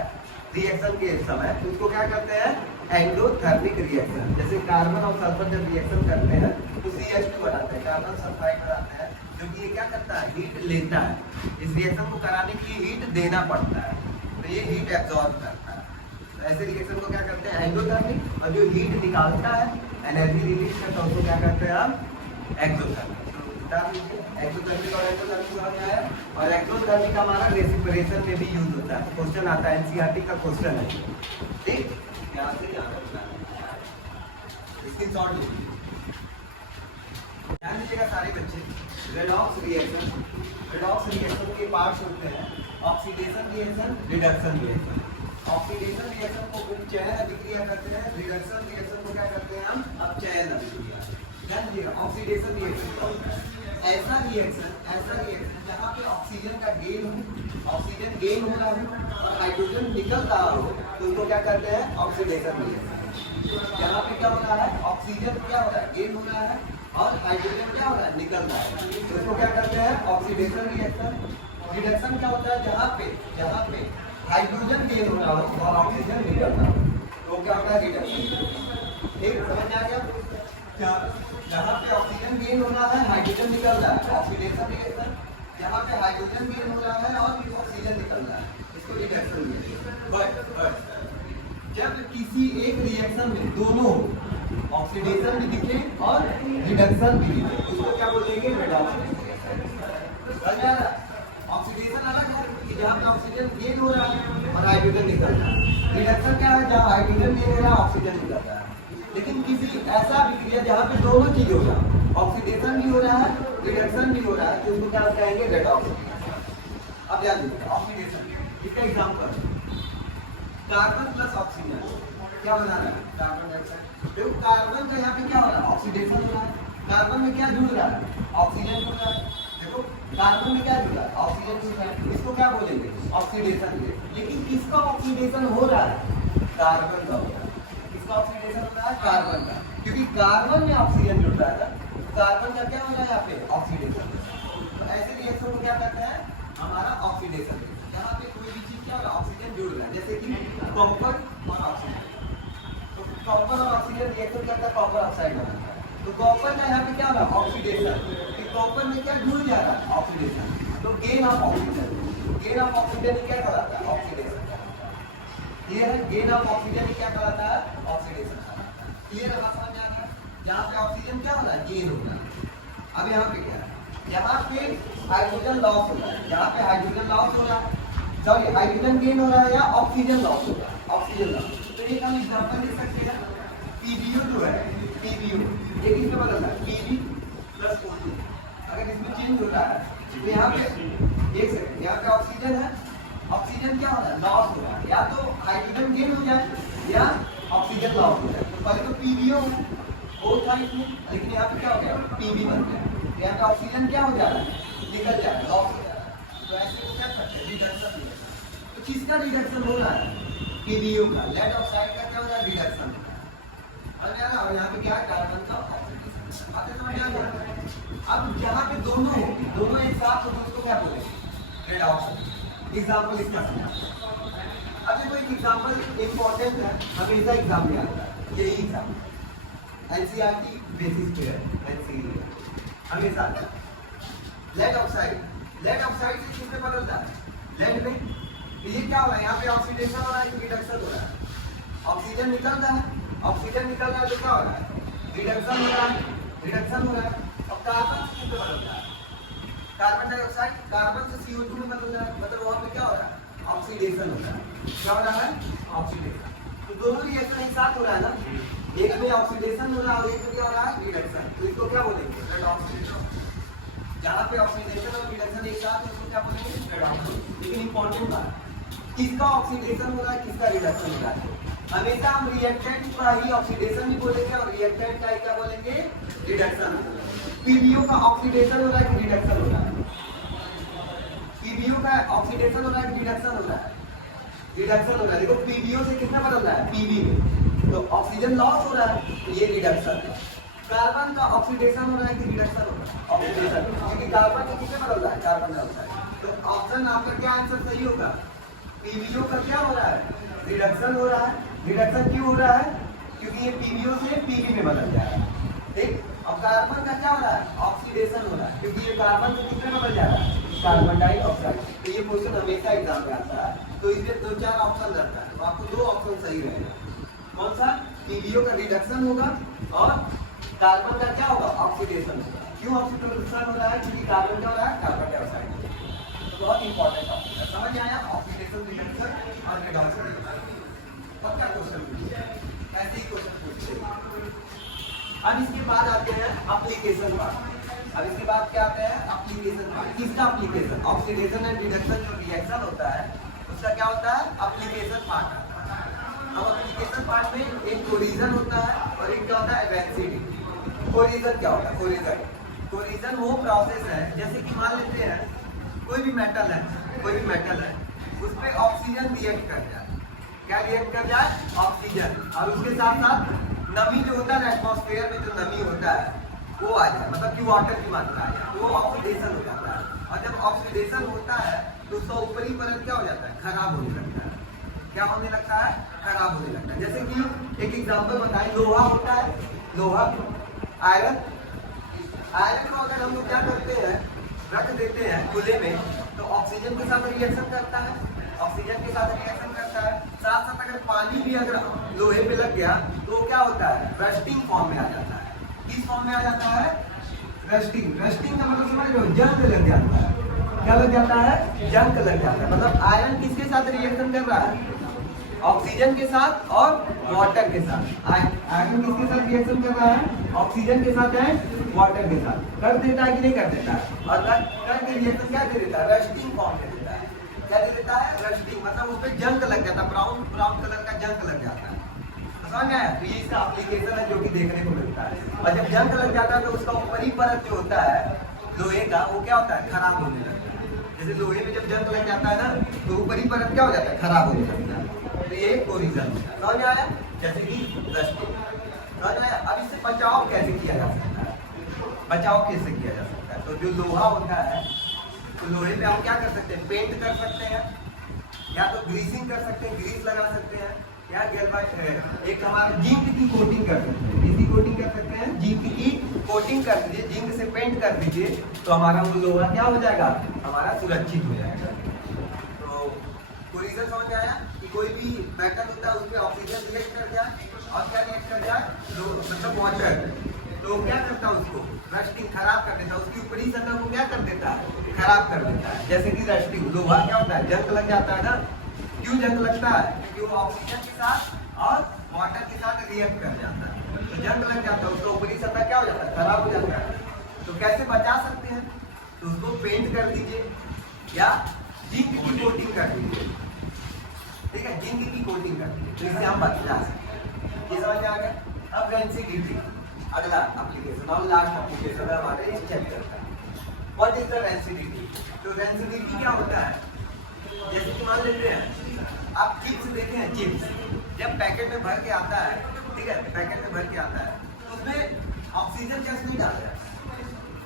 रिएक्शन के समय, तो उसको क्या कहते हैं, एंडोथर्मिक रिएक्शन। जैसे कार्बन और सल्फर जब रिएक्शन करते हैं तो CH2 बनाते हैं, कार्बन सल्फाइड बनाते हैं, जो कि ये क्या करता है, हीट लेता है। इस रिएक्शन को कराने के लिए हीट देना पड़ता है, तो ये हीट एब्जॉर्ब करता है। तो ऐसे रिएक्शन को क्या करते हैं, एंडोथर्मिक। और जो हीट निकालता है, एनर्जी रिलीज करता है, उसको क्या करते हैं आप, एक्सोथर्मिक। तो बता दीजिए एक्सोथर्मिक और एंडोथर्मिक का क्या है। और एक्सोथर्मिक हमारा रेस्पिरेशन में भी यूज होता है। क्वेश्चन आता है, NCERT का क्वेश्चन है, ठीक, यहाँ से यहाँ रखना है, इसकी शॉर्ट लीजिए, ध्यान दीजिएगा सारे बच्चे। रेडॉक्स रिएक्शन के पार्ट्स होते हैं, oxidation reaction, reduction reaction. Oxidation reaction को चयन अभिक्रिया करते हैं, रिडक्शन रिएक्शन को क्या करते हैं हम, अपचयन अभिक्रिया। ध्यान दीजिएगा, ऑक्सीडेशन रिएक्शन क्या होता है, ऐसा रिएक्शन जहाँ पे ऑक्सीजन का गेन हो, ऑक्सीजन गेन हो रहा हो और हाइड्रोजन निकल रहा हो, तो उसको क्या करते हैं, ऑक्सीडेशन रिएक्शन। यहाँ पे क्या हो रहा है, ऑक्सीजन क्या हो रहा है, गेन हो रहा है और हाइड्रोजन क्या हो रहा है, निकल रहा है, तो इसको क्या करते हैं, ऑक्सीडेशन रिएक्शन। रिडक्शन क्या होता है, जहाँ पे हाइड्रोजन गेन हो रहा हो और ऑक्सीजन निकल रहा हो, तो क्या होता है, रिडक्शन। ठीक, समझ आ गया क्या? जहाँ पे ऑक्सीजन गेन हो रहा है, हाइड्रोजन निकल रहा है, ऑक्सीडेशन रिएक्शन। जहाँ पे हाइड्रोजन गेन हो रहा है और ऑक्सीजन निकल रहा है, इसको रिडक्शन रिएक्शन। बट जब किसी एक रिएक्शन में दोनों ऑक्सीडेशन भी दिखे और रिडक्शन भी दिखे, उसको क्या बोलेंगे, रेडॉक्स रिएक्शन। ऑक्सीडेशन अलग है कि जहाँ पे ऑक्सीजन गेन हो रहा है और हाइड्रोजन निकल रहा है। रिडक्शन क्या है, जहाँ हाइड्रोजन गेन हो रहा है, ऑक्सीजन निकल रहा है। लेकिन किसी ऐसा विक्रिया जहाँ पे दोनों चीज हो रहा है, ऑक्सीडेशन भी हो रहा है, रिडक्शन भी हो रहा है, तो उसको क्या कहेंगे, रेडॉक्स रिएक्शन। अब याद रखिए ऑक्सीडेशन, इसका एग्जांपल कार्बन प्लस ऑक्सीजन क्या बना रहा है, कार्बन डाइऑक्साइड। देखो कार्बन का यहाँ पे क्या हो रहा है, ऑक्सीडेशन हो रहा है। कार्बन में क्या जुड़ रहा है, ऑक्सीजन जुड़ रहा है। देखो कार्बन में क्या जुड़ रहा है, ऑक्सीजन जुड़ रहा है, इसको क्या बोलेंगे, ऑक्सीडेशन। लेकिन किसका ऑक्सीडेशन हो रहा है, कार्बन का हो रहा है। किसका ऑक्सीडेशन हो रहा है, कार्बन का, क्योंकि कार्बन में ऑक्सीजन जुड़ रहा है ना, कार्बन का क्या हो रहा है यहाँ पे, ऑक्सीडेशन। तो ऐसे रिएक्शन को क्या कहते हैं, हमारा ऑक्सीडेशन। यहाँ पे कोई भी चीज क्या हो रहा है, ऑक्सीजन जुड़ रहा है, जैसे कि कॉपर और ऑक्सीजन। तो कॉपर और ऑक्सीजन रिएक्शन करता है, कॉपर ऑक्साइड बनाता है। तो कॉपर का यहाँ पे क्या हो रहा है, ऑक्सीडेशन। कॉपर में क्या जुड़ जा रहा है, ऑक्सीडेशन। तो gain of oxygen, gain of oxygen क्या कराता है, ऑक्सीडेशन। क्लियर है, गेन ऑफ ऑक्सीजन क्या कराता है, ऑक्सीडेशन। क्लियर है, बात समझ आ रहा है। यहाँ पे ऑक्सीजन क्या हो रहा है, गेन हो रहा है। अब यहाँ पे क्या है, यहाँ पे हाइड्रोजन लॉस हो रहा है, यहाँ पे हाइड्रोजन लॉस हो रहा है, सॉरी हाइड्रोजन गेन हो रहा है या ऑक्सीजन लॉस हो रहा है, ऑक्सीजन लॉस। तो एक हम एग्जांपल लिख सकते हैं, PbO जो है, PbO ये किसमें बदल रहा है, Pb प्लस O2। अगर इसमें चेंज हो रहा है तो यहाँ पे एक सेकंड, यहाँ पे ऑक्सीजन है, ऑक्सीजन क्या हो रहा है, लॉस हो रहा है, या तो हाइड्रोजन गेन हो जाए या ऑक्सीजन लॉस हो जाए। तो पहले तो PbO O था इसमें, लेकिन यहाँ पे क्या हो गया, Pb बन गया। यहाँ पे ऑक्सीजन क्या हो जा रहा है, निकल जा रहा है, लॉस हो जा रहा है। तो ऐसे को क्या करते हैं, रिडक्शन। तो किसका रिडक्शन हो रहा है, PbO का। लेड ऑक्साइड का क्या हो रहा है, रिडक्शन। और यहाँ पे क्या है, कार्बन का ऑक्सीडेशन। अब जहाँ पे दोनों एक साथ हो तो उसको क्या बोलेंगे, रेडॉक्स। एग्जाम्पल इसका अब देखो, एक एग्जाम्पल इंपॉर्टेंट है, हमेशा एग्जाम में आता है, यही एग्जाम्पल NCERT बेसिस पे है, हमेशा आता है। लेड ऑक्साइड से किसमें बदलता है, लेड में। तो ये क्या हो रहा है, यहाँ पे ऑक्सीडेशन हो रहा है, रिडक्शन हो रहा है। ऑक्सीजन निकल रहा है तो क्या हो रहा है, रिडक्शन हो रहा है। और कार्बन से किसमें बदल रहा है, कार्बन डाइऑक्साइड, कार्बन से CO2 में बदल रहा है, मतलब वहाँ पे क्या हो रहा है, ऑक्सीडेशन हो रहा है। क्या हो रहा है, ऑक्सीडेशन। तो दोनों रिएक्शन एक साथ हो रहा है ना, एक में ऑक्सीडेशन हो रहा है और एक में क्या हो रहा है, रिडक्शन। तो इसको क्या बोलेंगे, रेडॉक्सीडेशन। जहाँ पे ऑक्सीडेशन और रिडक्शन एक साथ है उसको क्या बोलेंगे, रेडॉक्सीडेशन। लेकिन इंपॉर्टेंट बात, किसका ऑक्सीडेशन हो रहा है, किसका रिडक्शन हो रहा है। हमेशा हम रिएक्टेंट का ही ऑक्सीडेशन भी बोलेंगे और रिएक्टेंट का ही क्या बोलेंगे, रिडक्शन। पीबीओ का ऑक्सीडेशन हो रहा है कि रिडक्शन हो रहा है, पीबीओ का ऑक्सीडेशन हो रहा है कि रिडक्शन हो रहा है, रिडक्शन हो रहा है। देखो पीबीओ से कितना बदल रहा है, पीबी में, तो ऑक्सीजन लॉस हो रहा है, ये रिडक्शन है। कार्बन का ऑक्सीडेशन हो रहा है कि रिडक्शन हो रहा है, ऑक्सीडेशन, क्योंकि कार्बन का किससे बदल रहा है, कार्बन डाइऑक्साइड। तो ऑप्शन आपका क्या आंसर सही होगा, पीबीओ का क्या हो रहा है, रिडक्शन हो रहा है। रिडक्शन क्यों हो रहा है, क्योंकि ये पीबीओ से पीबी में बदल जा रहा है, ठीक। अब कार्बन का क्या हो रहा है, ऑक्सीडेशन हो रहा है, क्योंकि ये कार्बन से किसमें बदल जा रहा है, कार्बन डाइऑक्साइड। तो ये क्वेश्चन हमेशा एग्जाम में आता है, तो इसमें 2-4 ऑप्शन रहता है, तो आपको 2 ऑप्शन सही रहेगा। कौन सा, पीबीओ का रिडक्शन होगा और कार्बन का क्या होगा, ऑक्सीडेशन होगा। क्यों ऑक्सीडेशन हो रहा है, क्योंकि कार्बन क्या हो रहा है, कार्बन डाइऑक्साइड। तो बहुत इंपॉर्टेंट टॉपिक है, समझ में आया, ऑक्सीडेशन, रिडक्शन और रिडॉक्सीडेशन। पक्का क्वेश्चन पूछिए, ऐसे ही क्वेश्चन पूछिए। अब इसके बाद आते हैं एप्लीकेशन पार्ट। अब इसके बाद क्या आते हैं, एप्लीकेशन पार्ट। किसका एप्लीकेशन, ऑक्सीडेशन एंड रिडक्शन जो रिएक्शन होता है उसका क्या होता है, एप्लीकेशन पार्ट आता है। अब एप्लीकेशन पार्ट में एक कोरिजन होता है और एक क्या होता है, एवेंसिटी। कोरिजन क्या होता है, कोरिजन वो प्रोसेस है, जैसे कि मान लेते हैं कोई भी मेटल है, उस पर ऑक्सीजन रिएक्ट कर जाए, क्या रिएक्ट कर जाए, ऑक्सीजन, और उसके साथ साथ नमी जो होता है, एटमॉस्फेयर में जो नमी होता है वो आ जाए, मतलब कि वाटर की मात्रा आ जाए, तो वो ऑक्सीडेशन हो जाता है। और जब ऑक्सीडेशन होता है तो उसका ऊपरी परत क्या हो जाता है, खराब होने लगता है। क्या होने लगता है, खराब होने लगता है। जैसे कि एक एग्जांपल बताएं, लोहा होता है, लोहा, आयरन को अगर हम लोग क्या करते हैं, रख देते हैं खुले में, तो ऑक्सीजन के साथ रिएक्शन करता है, साथ साथ अगर पानी भी अगर लोहे पे लग गया तो क्या होता है, रस्टिंग फॉर्म में आ जाता है। किस फॉर्म में आ जाता है, रस्टिंग का मतलब समझ लो, जंग लग जाता है। क्या लग जाता है, जंग लग जाता है। मतलब आयरन किसके साथ रिएक्शन कर रहा है, ऑक्सीजन के साथ और वाटर के साथ। आयरन किसके साथ रिएक्शन कर रहा है, ऑक्सीजन के साथ है, वाटर के साथ। कर देता है कि नहीं कर देता है, और करके रिएक्शन क्या दे देता है, रस्टिंग फॉर्म दे देता है। क्या दे देता है, रस्टिंग, मतलब उस पर जंग लग जाता है, ब्राउन कलर का जंग लग जाता है। समझ आया, तो ये इसका एप्लीकेशन है जो कि देखने को मिलता है। और जब जंग लग जाता है तो उसका ऊपरी परत जो होता है लोहे का, वो क्या होता है, खराब होने लगता है। जैसे लोहे में जब जंग लग जाता है ना, तो ऊपरी परत क्या हो जाता है, खराब होने लगता है। तो ये कोरिजन है, समझ आया, जैसे कि रस्टिंग, समझ आया। अब इससे बचाव कैसे किया जा सकता है, बचाव कैसे किया जा सकता है, तो जो लोहा होता है, तो लोहे पे हम क्या कर सकते हैं, पेंट कर सकते हैं, या तो ग्रीसिंग कर सकते हैं, ग्रीस लगा सकते हैं, या एक हमारा जिंक की कोटिंग कर सकते हैं, इसकी कोटिंग कर सकते हैं, जिंक की कोटिंग कर दीजिए, जिंक से पेंट कर दीजिए, तो हमारा वो लोहा क्या हो जाएगा, हमारा सुरक्षित हो जाएगा। तो कोरिजन समझ आया कि कोई भी मेटल होता है उस पर ऑक्सीजन रिएक्ट कर जाए और क्या रिएक्ट कर जाए, मतलब वाटर, तो क्या करता है, उसको रस्टिंग खराब कर देता है, उसकी ऊपरी सतह को क्या कर देता है, खराब कर देता है। जैसे कि रस्टिंग, लोहा क्या होता है, जंग लग जाता है ना। क्यों जंग लगता है, क्योंकि वो ऑक्सीजन के साथ और वाटर के साथ रिएक्ट कर जाता है, तो जंग लग जाता है, उसका ऊपरी सतह क्या हो जाता है, खराब हो जाता है। तो कैसे बचा सकते हैं, तो उसको पेंट कर दीजिए या जिंक की कोटिंग कर दीजिए, ठीक है, जिंक की कोटिंग कर दीजिए, तो इससे हम बचा सकते हैं। ये समझ में आ गया। अब रेंसिडिटी, अगला एप्लीकेशन और लास्ट एप्लीकेशन है हमारे इस चैप्टर का। व्हाट इज द रेंसिडिटी, तो रेंसिडिटी क्या होता है, जैसे कि मान लेते हैं आप चिप्स देखे हैं, चिप्स जब पैकेट में भर के आता है, ठीक है, पैकेट में भर के आता है, तो उसमें ऑक्सीजन गैस नहीं डाला जाता,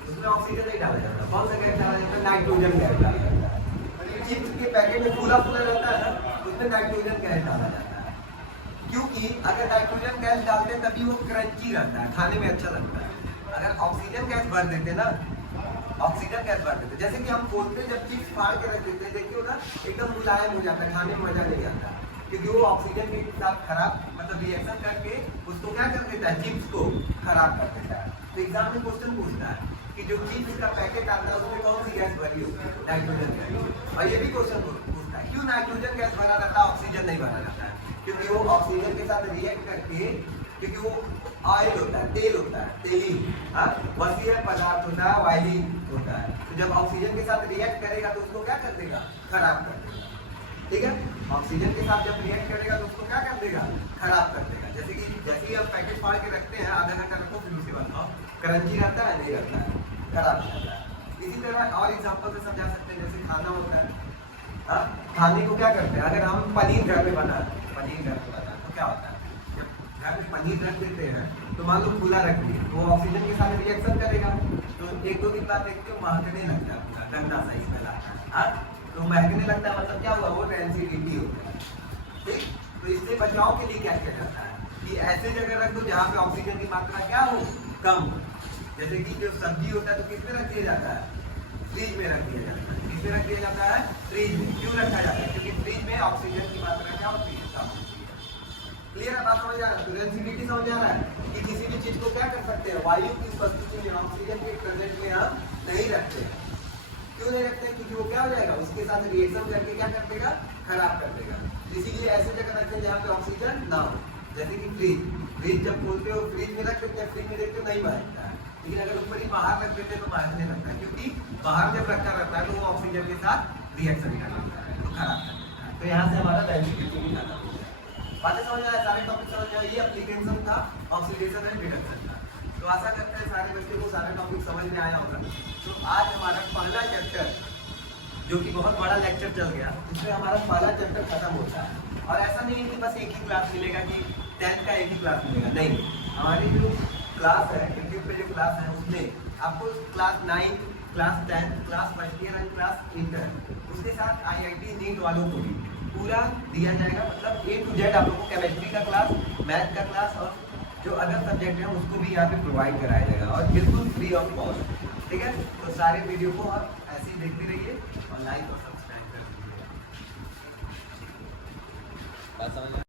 उसमें ऑक्सीजन नहीं डाला जाता, कौन सा गैस डाला जाता है, नाइट्रोजन गैस डाला जाता है। चिप्स के पैकेट में फूला रहता है ना, उसमें नाइट्रोजन गैस डाला जाता है, क्योंकि अगर नाइट्रोजन गैस डालते हैं तभी वो क्रंची रहता है, खाने में अच्छा लगता है। अगर ऑक्सीजन गैस भर देते ना, ऑक्सीजन गैस भर देते, जैसे कि हम खोलते जब चिप्स फाड़ के रख देते हैं, देखिए ना एकदम मुलायम हो जाता है, खाने में मजा नहीं आता, क्योंकि वो ऑक्सीजन के साथ खराब, मतलब रिएक्शन करके उसको क्या कर देता है, चिप्स को खराब कर देता है। तो एग्जाम में क्वेश्चन पूछता है कि जो चिप्स का पैकेट आता है उसमें कौन सी गैस भरी होती है, नाइट्रोजन गैस। और ये भी क्वेश्चन पूछता है क्यों नाइट्रोजन गैस भरा रहता है, ऑक्सीजन नहीं भरा रहता है, क्योंकि वो ऑक्सीजन के साथ रिएक्ट करके क्योंकि वो ऑयल होता है, तेल होता है, तेली, हाँ, वसीय पदार्थ होता है, ऑयली होता है। तो जब ऑक्सीजन के साथ रिएक्ट करेगा तो उसको क्या कर देगा, खराब कर देगा। ठीक है, ऑक्सीजन के साथ जब रिएक्ट करेगा तो उसको क्या कर देगा, खराब कर देगा। जैसे ही हम पैकेट फाड़ के रखते हैं, आधा घंटा रखो फिर उसे बनाओ, क्रंची रहता है, नहीं रहता है, खराब हो जाता है। इसी तरह और एग्जांपल से समझा सकते हैं, जैसे खाना होता है, हाँ, खाने को क्या करते हैं, अगर हम पनीर घर में बना, पनीर घर में बना तो क्या होता है, जब घर में पनीर रख देते हैं तो मान लो खुला रख दिए, वो ऑक्सीजन के साथ रिएक्शन करेगा, तो एक दो दिन बाद देखते हो महकने लगता है, पूरा गंदा सा स्मेल आता है, हाँ, तो महकने लगता है, मतलब क्या हुआ, वो रेंसिडिटी होता है। ठीक, तो इससे बचाव के लिए क्या किया जाता है कि ऐसे जगह रख दो जहाँ पे ऑक्सीजन की मात्रा क्या हो, कम हो। जैसे कि जो सब्जी होता है तो किस में रख दिया जाता है, फ्रिज में रख दिया जाता है। किस में रख दिया जाता है, फ्रिज में। क्यों रखा जाता है, क्योंकि फ्रिज में ऑक्सीजन की मात्रा क्या होती है, कम होती है। क्लियर है, बात समझ आ रहा है, तो रेंसिडिटी समझ आ रहा है कि किसी भी चीज को क्या कर सकते हैं, वायु की उपस्थिति में ऑक्सीजन के प्रेजेंट में हम नहीं रखते हैं। क्यों नहीं रखते, क्योंकि वो क्या हो जाएगा, उसके साथ रिएक्शन करके क्या कर देगा, खराब कर देगा। इसीलिए ऐसी जगह रखते हैं जहाँ पे ऑक्सीजन ना हो, जैसे कि फ्रिज। फ्रिज जब खोलते हो, फ्रिज में रख देते हैं, फ्रिज में देखते हो नहीं महकता है, लेकिन अगर ऊपर ही बाहर रख देते हैं तो महकने लगता है, क्योंकि बाहर जब रखा रहता है तो वो ऑक्सीजन के साथ रिएक्शन कर लेता है, तो खराब कर देता है। तो यहाँ से हमारा रेंसिडिटी भी खत्म हो जाए। बातें समझ आया, सारे टॉपिक समझ आए। ये एप्लीकेशन था ऑक्सीडेशन एंड रिडक्शन का। तो आशा करते हैं सारे बच्चों को सारे टॉपिक समझ में आया होगा। तो आज हमारा पहला चैप्टर, जो कि बहुत बड़ा लेक्चर चल गया, उसमें हमारा पहला चैप्टर खत्म होता है। और ऐसा नहीं है कि बस एक ही क्लास मिलेगा, कि 10th का एक ही क्लास मिलेगा, नहीं। हमारी जो क्लास है, यूट्यूब पे जो क्लास है, उसमें आपको class 9, class 10, class first year and class inter, उसके साथ IIT नीट वालों को भी पूरा दिया जाएगा। मतलब A to Z आप लोगों को केमिस्ट्री का क्लास, मैथ का क्लास और जो अदर सब्जेक्ट है उसको भी यहाँ पे प्रोवाइड कराया जाएगा, और बिल्कुल फ्री ऑफ कॉस्ट। ठीक है, तो सारे वीडियो को आप ऐसे ही देखते रहिए और लाइक और सब्सक्राइब कर दीजिए।